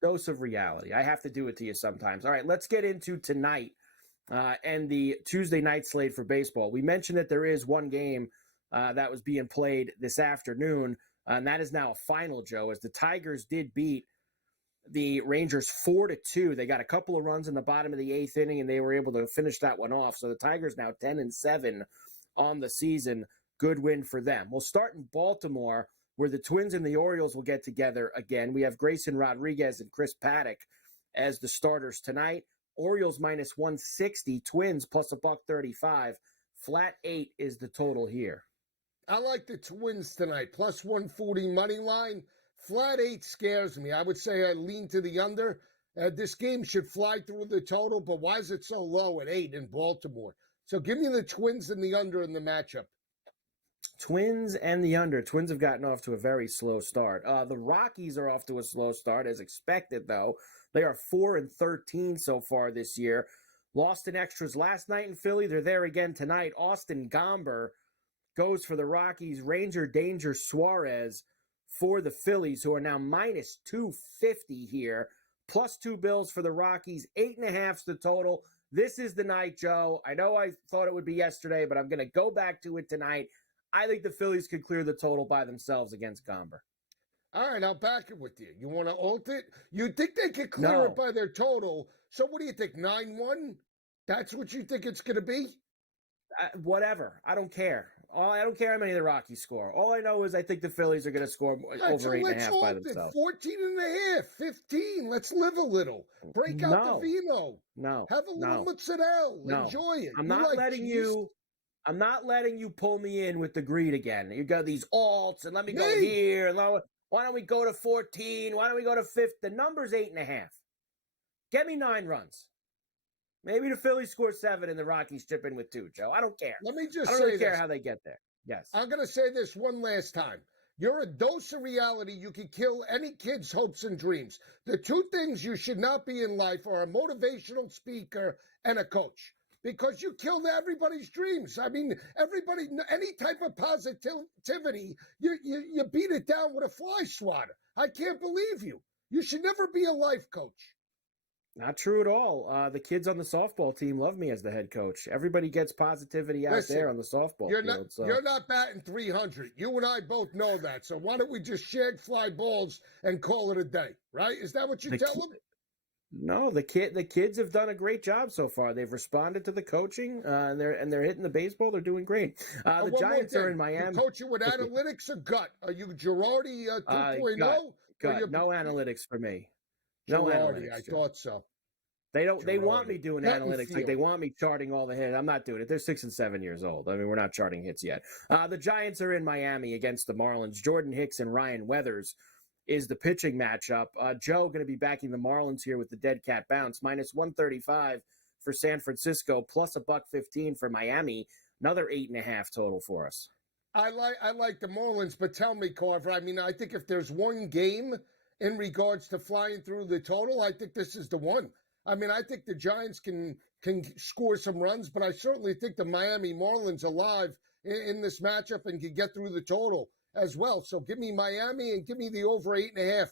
Dose of reality. I have to do it to you sometimes. All right, let's get into tonight and the Tuesday night slate for baseball. We mentioned that there is one game that was being played this afternoon, and that is now a final, Joe, as the Tigers did beat the Rangers 4-2. They got a couple of runs in the bottom of the eighth inning, and they were able to finish that one off. So the Tigers now 10-7 on the season. Good win for them. We'll start in Baltimore, where the Twins and the Orioles will get together again. We have Grayson Rodriguez and Chris Paddock as the starters tonight. Orioles minus 160, Twins plus $135. Flat 8 is the total here. I like the Twins tonight, plus 140 money line. Flat 8 scares me. I would say I lean to the under. This game should fly through the total, but why is it so low at 8 in Baltimore? So give me the Twins and the under in the matchup. Twins and the under. Twins have gotten off to a very slow start. The Rockies are off to a slow start, as expected, though. They are 4-13 so far this year. Lost in extras last night in Philly. They're there again tonight. Austin Gomber goes for the Rockies. Ranger Danger Suarez for the Phillies, who are now minus 250 here. Plus 2 bills for the Rockies. 8.5's the total. This is the night, Joe. I know I thought it would be yesterday, but I'm going to go back to it tonight. I think the Phillies could clear the total by themselves against Gomber. All right, I'll back it with you. You want to alt it? You think they could clear it by their total. So what do you think, 9-1? That's what you think it's going to be? Whatever. I don't care. I don't care how many the Rockies score. All I know is I think the Phillies are going to score over 8.5 by themselves. 14.5, 15. Let's live a little. Break out the vino. No. Have a little mozzarella. No. Enjoy it. I'm not letting you pull me in with the greed again. You got these alts, and let me go here. And why don't we go to 14? Why don't we go to 5? The number's 8.5. Get me 9 runs. Maybe the Phillies score 7 and the Rockies chip in with 2, Joe. I don't care. Let me just I don't really care how they get there. Yes. I'm going to say this one last time. You're a dose of reality. You can kill any kid's hopes and dreams. The 2 things you should not be in life are a motivational speaker and a coach. Because you killed everybody's dreams. I mean, everybody, any type of positivity, you beat it down with a fly swatter. I can't believe you. You should never be a life coach. Not true at all. The kids on the softball team love me as the head coach. Everybody gets positivity out there on the softball field. You're not batting 300. You and I both know that. So why don't we just shag fly balls and call it a day, right? Is that what you tell them? No, the kids have done a great job so far. They've responded to the coaching, and they're hitting the baseball. They're doing great. The Giants are in Miami. You coach you with analytics or gut? Are you Girardi 2.0? Gut. No analytics for me. No analytics. I thought so. They don't. They want me doing Gut and analytics. Like they want me charting all the hits. I'm not doing it. They're 6 and 7 years old. I mean, we're not charting hits yet. The Giants are in Miami against the Marlins. Jordan Hicks and Ryan Weathers is the pitching matchup. Joe going to be backing the Marlins here with the dead cat bounce. Minus 135 for San Francisco, plus $1.15 for Miami. Another 8.5 total for us. I like the Marlins, but tell me, Carver. I mean, I think if there's one game in regards to flying through the total, I think this is the one. I mean, I think the Giants can score some runs, but I certainly think the Miami Marlins alive in this matchup and can get through the total as well. So give me Miami and give me the over 8.5.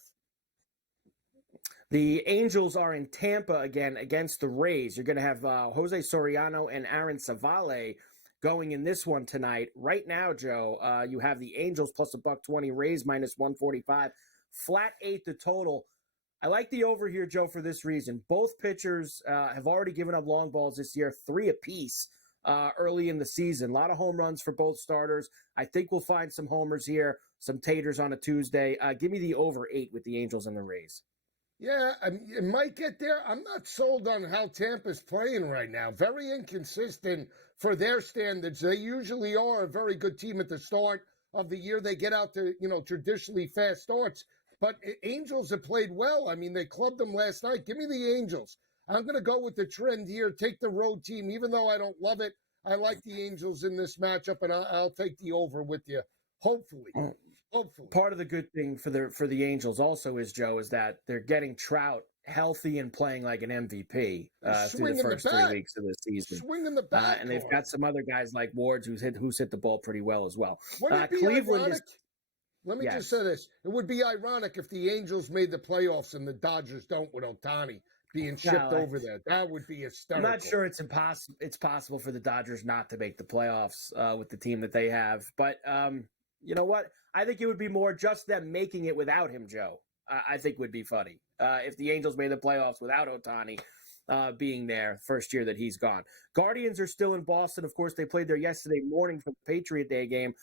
The Angels are in Tampa again against the Rays. You're going to have Jose Soriano and Aaron Savale going in this one tonight. Right now, Joe, you have the Angels plus $1.20, Rays minus 145, flat 8 the total. I like the over here, Joe, for this reason. Both pitchers have already given up long balls this year, 3 apiece early in the season. A lot of home runs for both starters. I think we'll find some homers here, some taters on a Tuesday. Give me the over 8 with the Angels and the Rays. Yeah, it might get there. I'm not sold on how Tampa's playing right now. Very inconsistent for their standards. They usually are a very good team at the start of the year. They get out to, traditionally fast starts. But Angels have played well. I mean, they clubbed them last night. Give me the Angels. I'm going to go with the trend here. Take the road team. Even though I don't love it, I like the Angels in this matchup, and I'll take the over with you. Hopefully. Part of the good thing for the Angels also is, Joe, is that they're getting Trout healthy and playing like an MVP through the first 3 weeks of the season. Swinging the bat. And they've got some other guys like Wards who's hit the ball pretty well as well. Wouldn't it be Cleveland ironic? Let me just say this. It would be ironic if the Angels made the playoffs and the Dodgers don't with Ohtani being shipped over there. That would be hysterical. I'm not sure it's impossible. It's possible for the Dodgers not to make the playoffs with the team that they have. But you know what? I think it would be more just them making it without him, Joe. I think would be funny if the Angels made the playoffs without Ohtani being there first year that he's gone. Guardians are still in Boston. Of course, they played there yesterday morning for the Patriot Day game.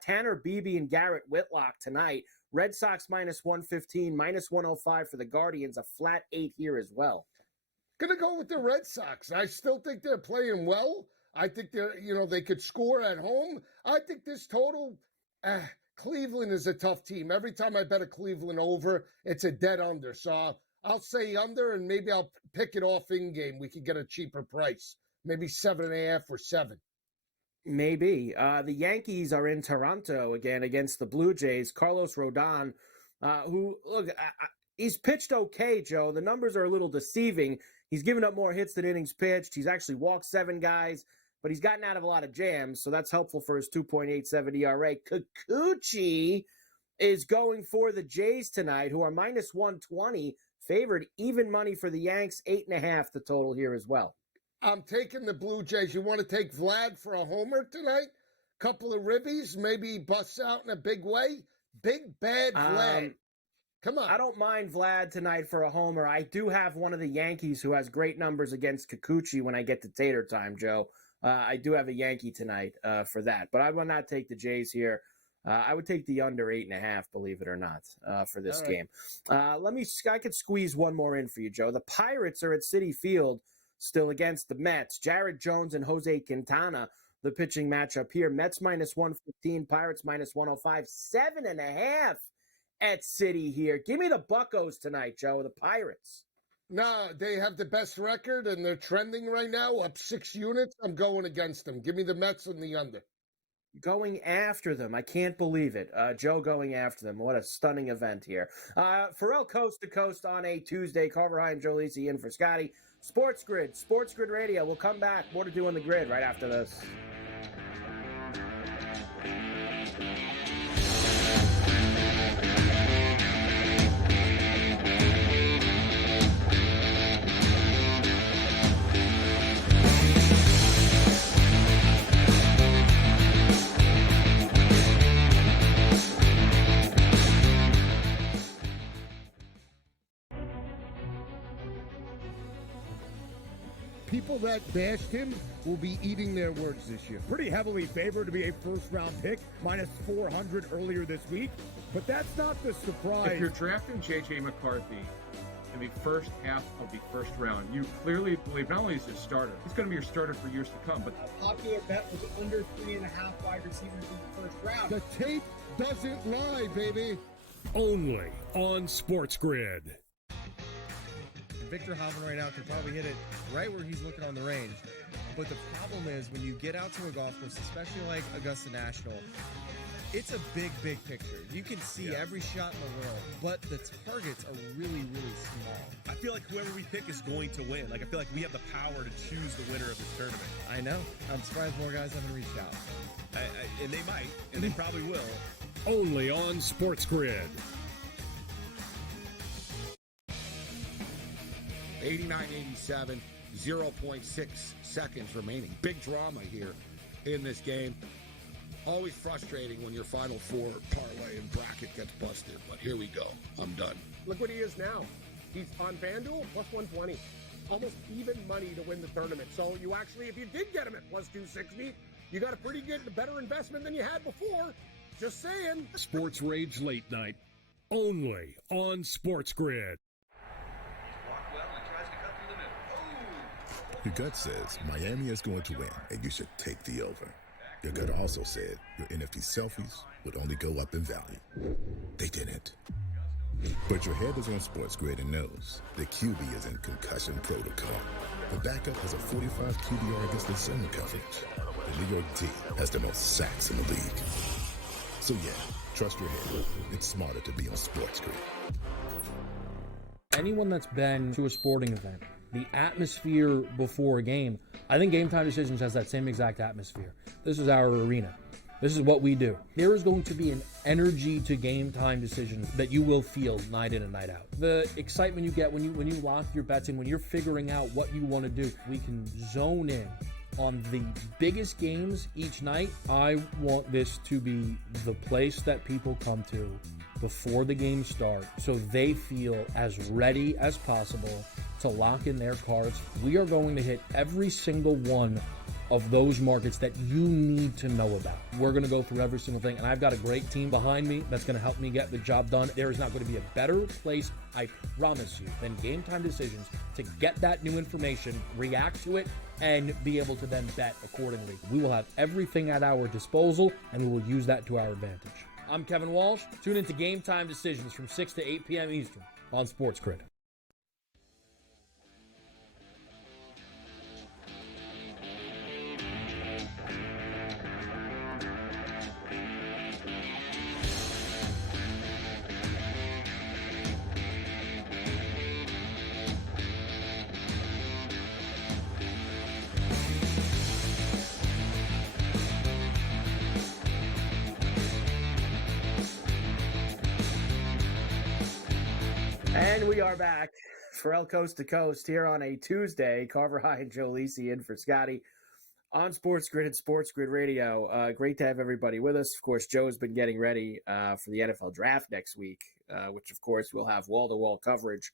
Tanner Beebe and Garrett Whitlock tonight. Red Sox minus 115, minus 105 for the Guardians. A flat 8 here as well. Gonna go with the Red Sox. I still think they're playing well. I think they could score at home. I think this total. Cleveland is a tough team. Every time I bet a Cleveland over, it's a dead under. So I'll say under, and maybe I'll pick it off in game. We could get a cheaper price, maybe 7.5 or 7. Maybe. The Yankees are in Toronto again against the Blue Jays. Carlos Rodon, who look, he's pitched okay, Joe. The numbers are a little deceiving. He's given up more hits than innings pitched. He's actually walked 7 guys. But he's gotten out of a lot of jams, so that's helpful for his 2.87 ERA. Kikuchi is going for the Jays tonight, who are minus 120, favored even money for the Yanks, 8.5 the total here as well. I'm taking the Blue Jays. You want to take Vlad for a homer tonight? Couple of ribbies, maybe busts out in a big way? Big bad Vlad. Come on. I don't mind Vlad tonight for a homer. I do have one of the Yankees who has great numbers against Kikuchi when I get to tater time, Joe. I do have a Yankee tonight for that, but I will not take the Jays here. I would take the under 8.5, believe it or not, for this game. I could squeeze one more in for you, Joe. The Pirates are at Citi Field still against the Mets. Jared Jones and Jose Quintana, the pitching matchup here. Mets minus 115, Pirates minus 105, 7.5 at Citi here. Give me the Buccos tonight, Joe, the Pirates. No, they have the best record, and they're trending right now, up 6 units. I'm going against them. Give me the Mets and the under. Going after them. I can't believe it. Joe going after them. What a stunning event here. Ferrall Coast to Coast on a Tuesday. Carver High and Joe Lisi in for Scotty. SportsGrid Radio. We'll come back. More to do on the grid right after this. People that bashed him will be eating their words this year. Pretty heavily favored to be a first-round pick, minus 400 earlier this week. But that's not the surprise. If you're drafting J.J. McCarthy, in the first half of the first round. You clearly believe not only is he a starter, he's going to be your starter for years to come. But A popular bet was under 3.5 wide receivers in the first round. The tape doesn't lie, baby. Only on SportsGrid. Victor Hovland right now can probably hit it right where he's looking on the range. But the problem is when you get out to a golf course, especially like Augusta National, it's a big, big picture. You can see every shot in the world, but the targets are really, really small. I feel like whoever we pick is going to win. Like, I feel like we have the power to choose the winner of this tournament. I know. I'm surprised more guys haven't reached out. And they might, and they probably will. Only on SportsGrid. 89-87, 0.6 seconds remaining. Big drama here in this game. Always frustrating when your Final Four parlay and bracket gets busted, but here we go. I'm done. Look what he is now. He's on FanDuel, plus 120. Almost even money to win the tournament. So you actually, if you did get him at plus 260, you got a pretty good, better investment than you had before. Just saying. Sports Rage Late Night. Only on SportsGrid. Your gut says Miami is going to win, and you should take the over. Your gut also said your NFT selfies would only go up in value. They didn't. But your head is on SportsGrid and knows the QB is in concussion protocol. The backup has a 45 QBR against the zone coverage. The New York D has the most sacks in the league. So yeah, trust your head. It's smarter to be on SportsGrid. Anyone that's been to a sporting event, the atmosphere before a game, I think Game Time Decisions has that same exact atmosphere. This is our arena. This is what we do. There is going to be an energy to Game Time Decisions that you will feel night in and night out. The excitement you get when you lock your bets in, when you're figuring out what you want to do, we can zone in on the biggest games each night. I want this to be the place that people come to before the games start so they feel as ready as possible to lock in their cards. We are going to hit every single one of those markets that you need to know about. We're going to go through every single thing, and I've got a great team behind me that's going to help me get the job done. There is not going to be a better place, I promise you, than Game Time Decisions to get that new information, react to it, and be able to then bet accordingly. We will have everything at our disposal, and we will use that to our advantage. I'm Kevin Walsh. Tune into Game Time Decisions from 6 to 8 p.m. Eastern on SportsGrid. And we are back. Ferrall Coast to Coast here on a Tuesday. Carver High and Joe Lisi in for Scotty on SportsGrid and SportsGrid Radio. Great to have everybody with us. Of course, Joe's been getting ready for the NFL Draft next week, which, of course, we'll have wall-to-wall coverage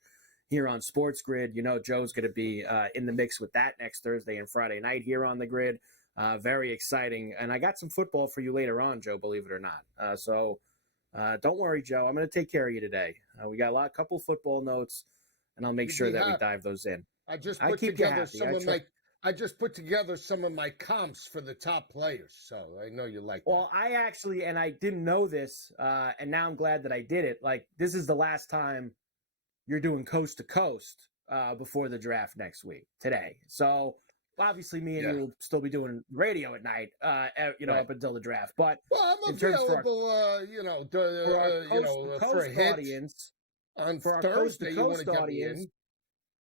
here on SportsGrid. You know, Joe's going to be in the mix with that next Thursday and Friday night here on the grid. Very exciting. And I got some football for you later on, Joe, believe it or not. So don't worry, Joe. I'm going to take care of you today. We got a couple football notes, and I'll make sure that we dive those in. I just put together some of my comps for the top players, so I know you like that. Well, I actually, and I didn't know this, and now I'm glad that I did it. Like, this is the last time you're doing Coast to Coast before the draft next week, today. So obviously, me and you will still be doing radio at night, up until the draft. But I'm available, for a hit audience on for our Thursday. Coast to Coast audience,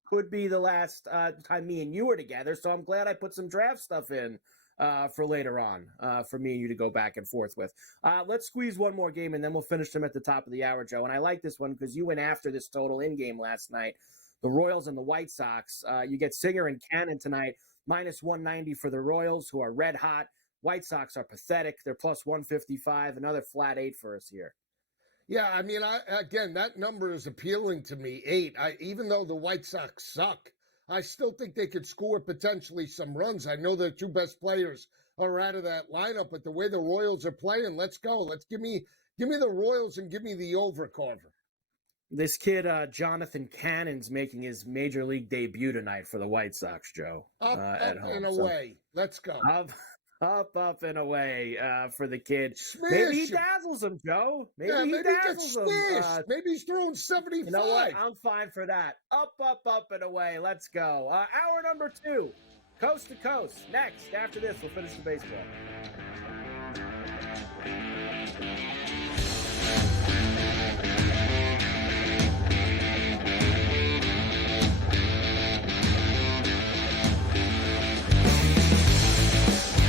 could be the last time me and you were together. So I'm glad I put some draft stuff in for later on for me and you to go back and forth with. Let's squeeze one more game, and then we'll finish them at the top of the hour, Joe. And I like this one because you went after this total in game last night. The Royals and the White Sox. You get Singer and Cannon tonight. Minus 190 for the Royals, who are red hot. White Sox are pathetic. They're plus 155. Another flat 8 for us here. Yeah, I mean, again, that number is appealing to me, 8. Even though the White Sox suck, I still think they could score potentially some runs. I know their two best players are out of that lineup, but the way the Royals are playing, let's go. Give me the Royals and give me the over, Carver. This kid, Jonathan Cannon's making his major league debut tonight for the White Sox, Joe. At home. And away. Let's go. Up and away for the kid. Smash maybe he him. dazzles him, Joe. Maybe he maybe dazzles him. Maybe he's throwing 75. You know what? I'm fine for that. Up and away. Let's go. Hour number 2, coast to coast. Next, after this, we'll finish the baseball.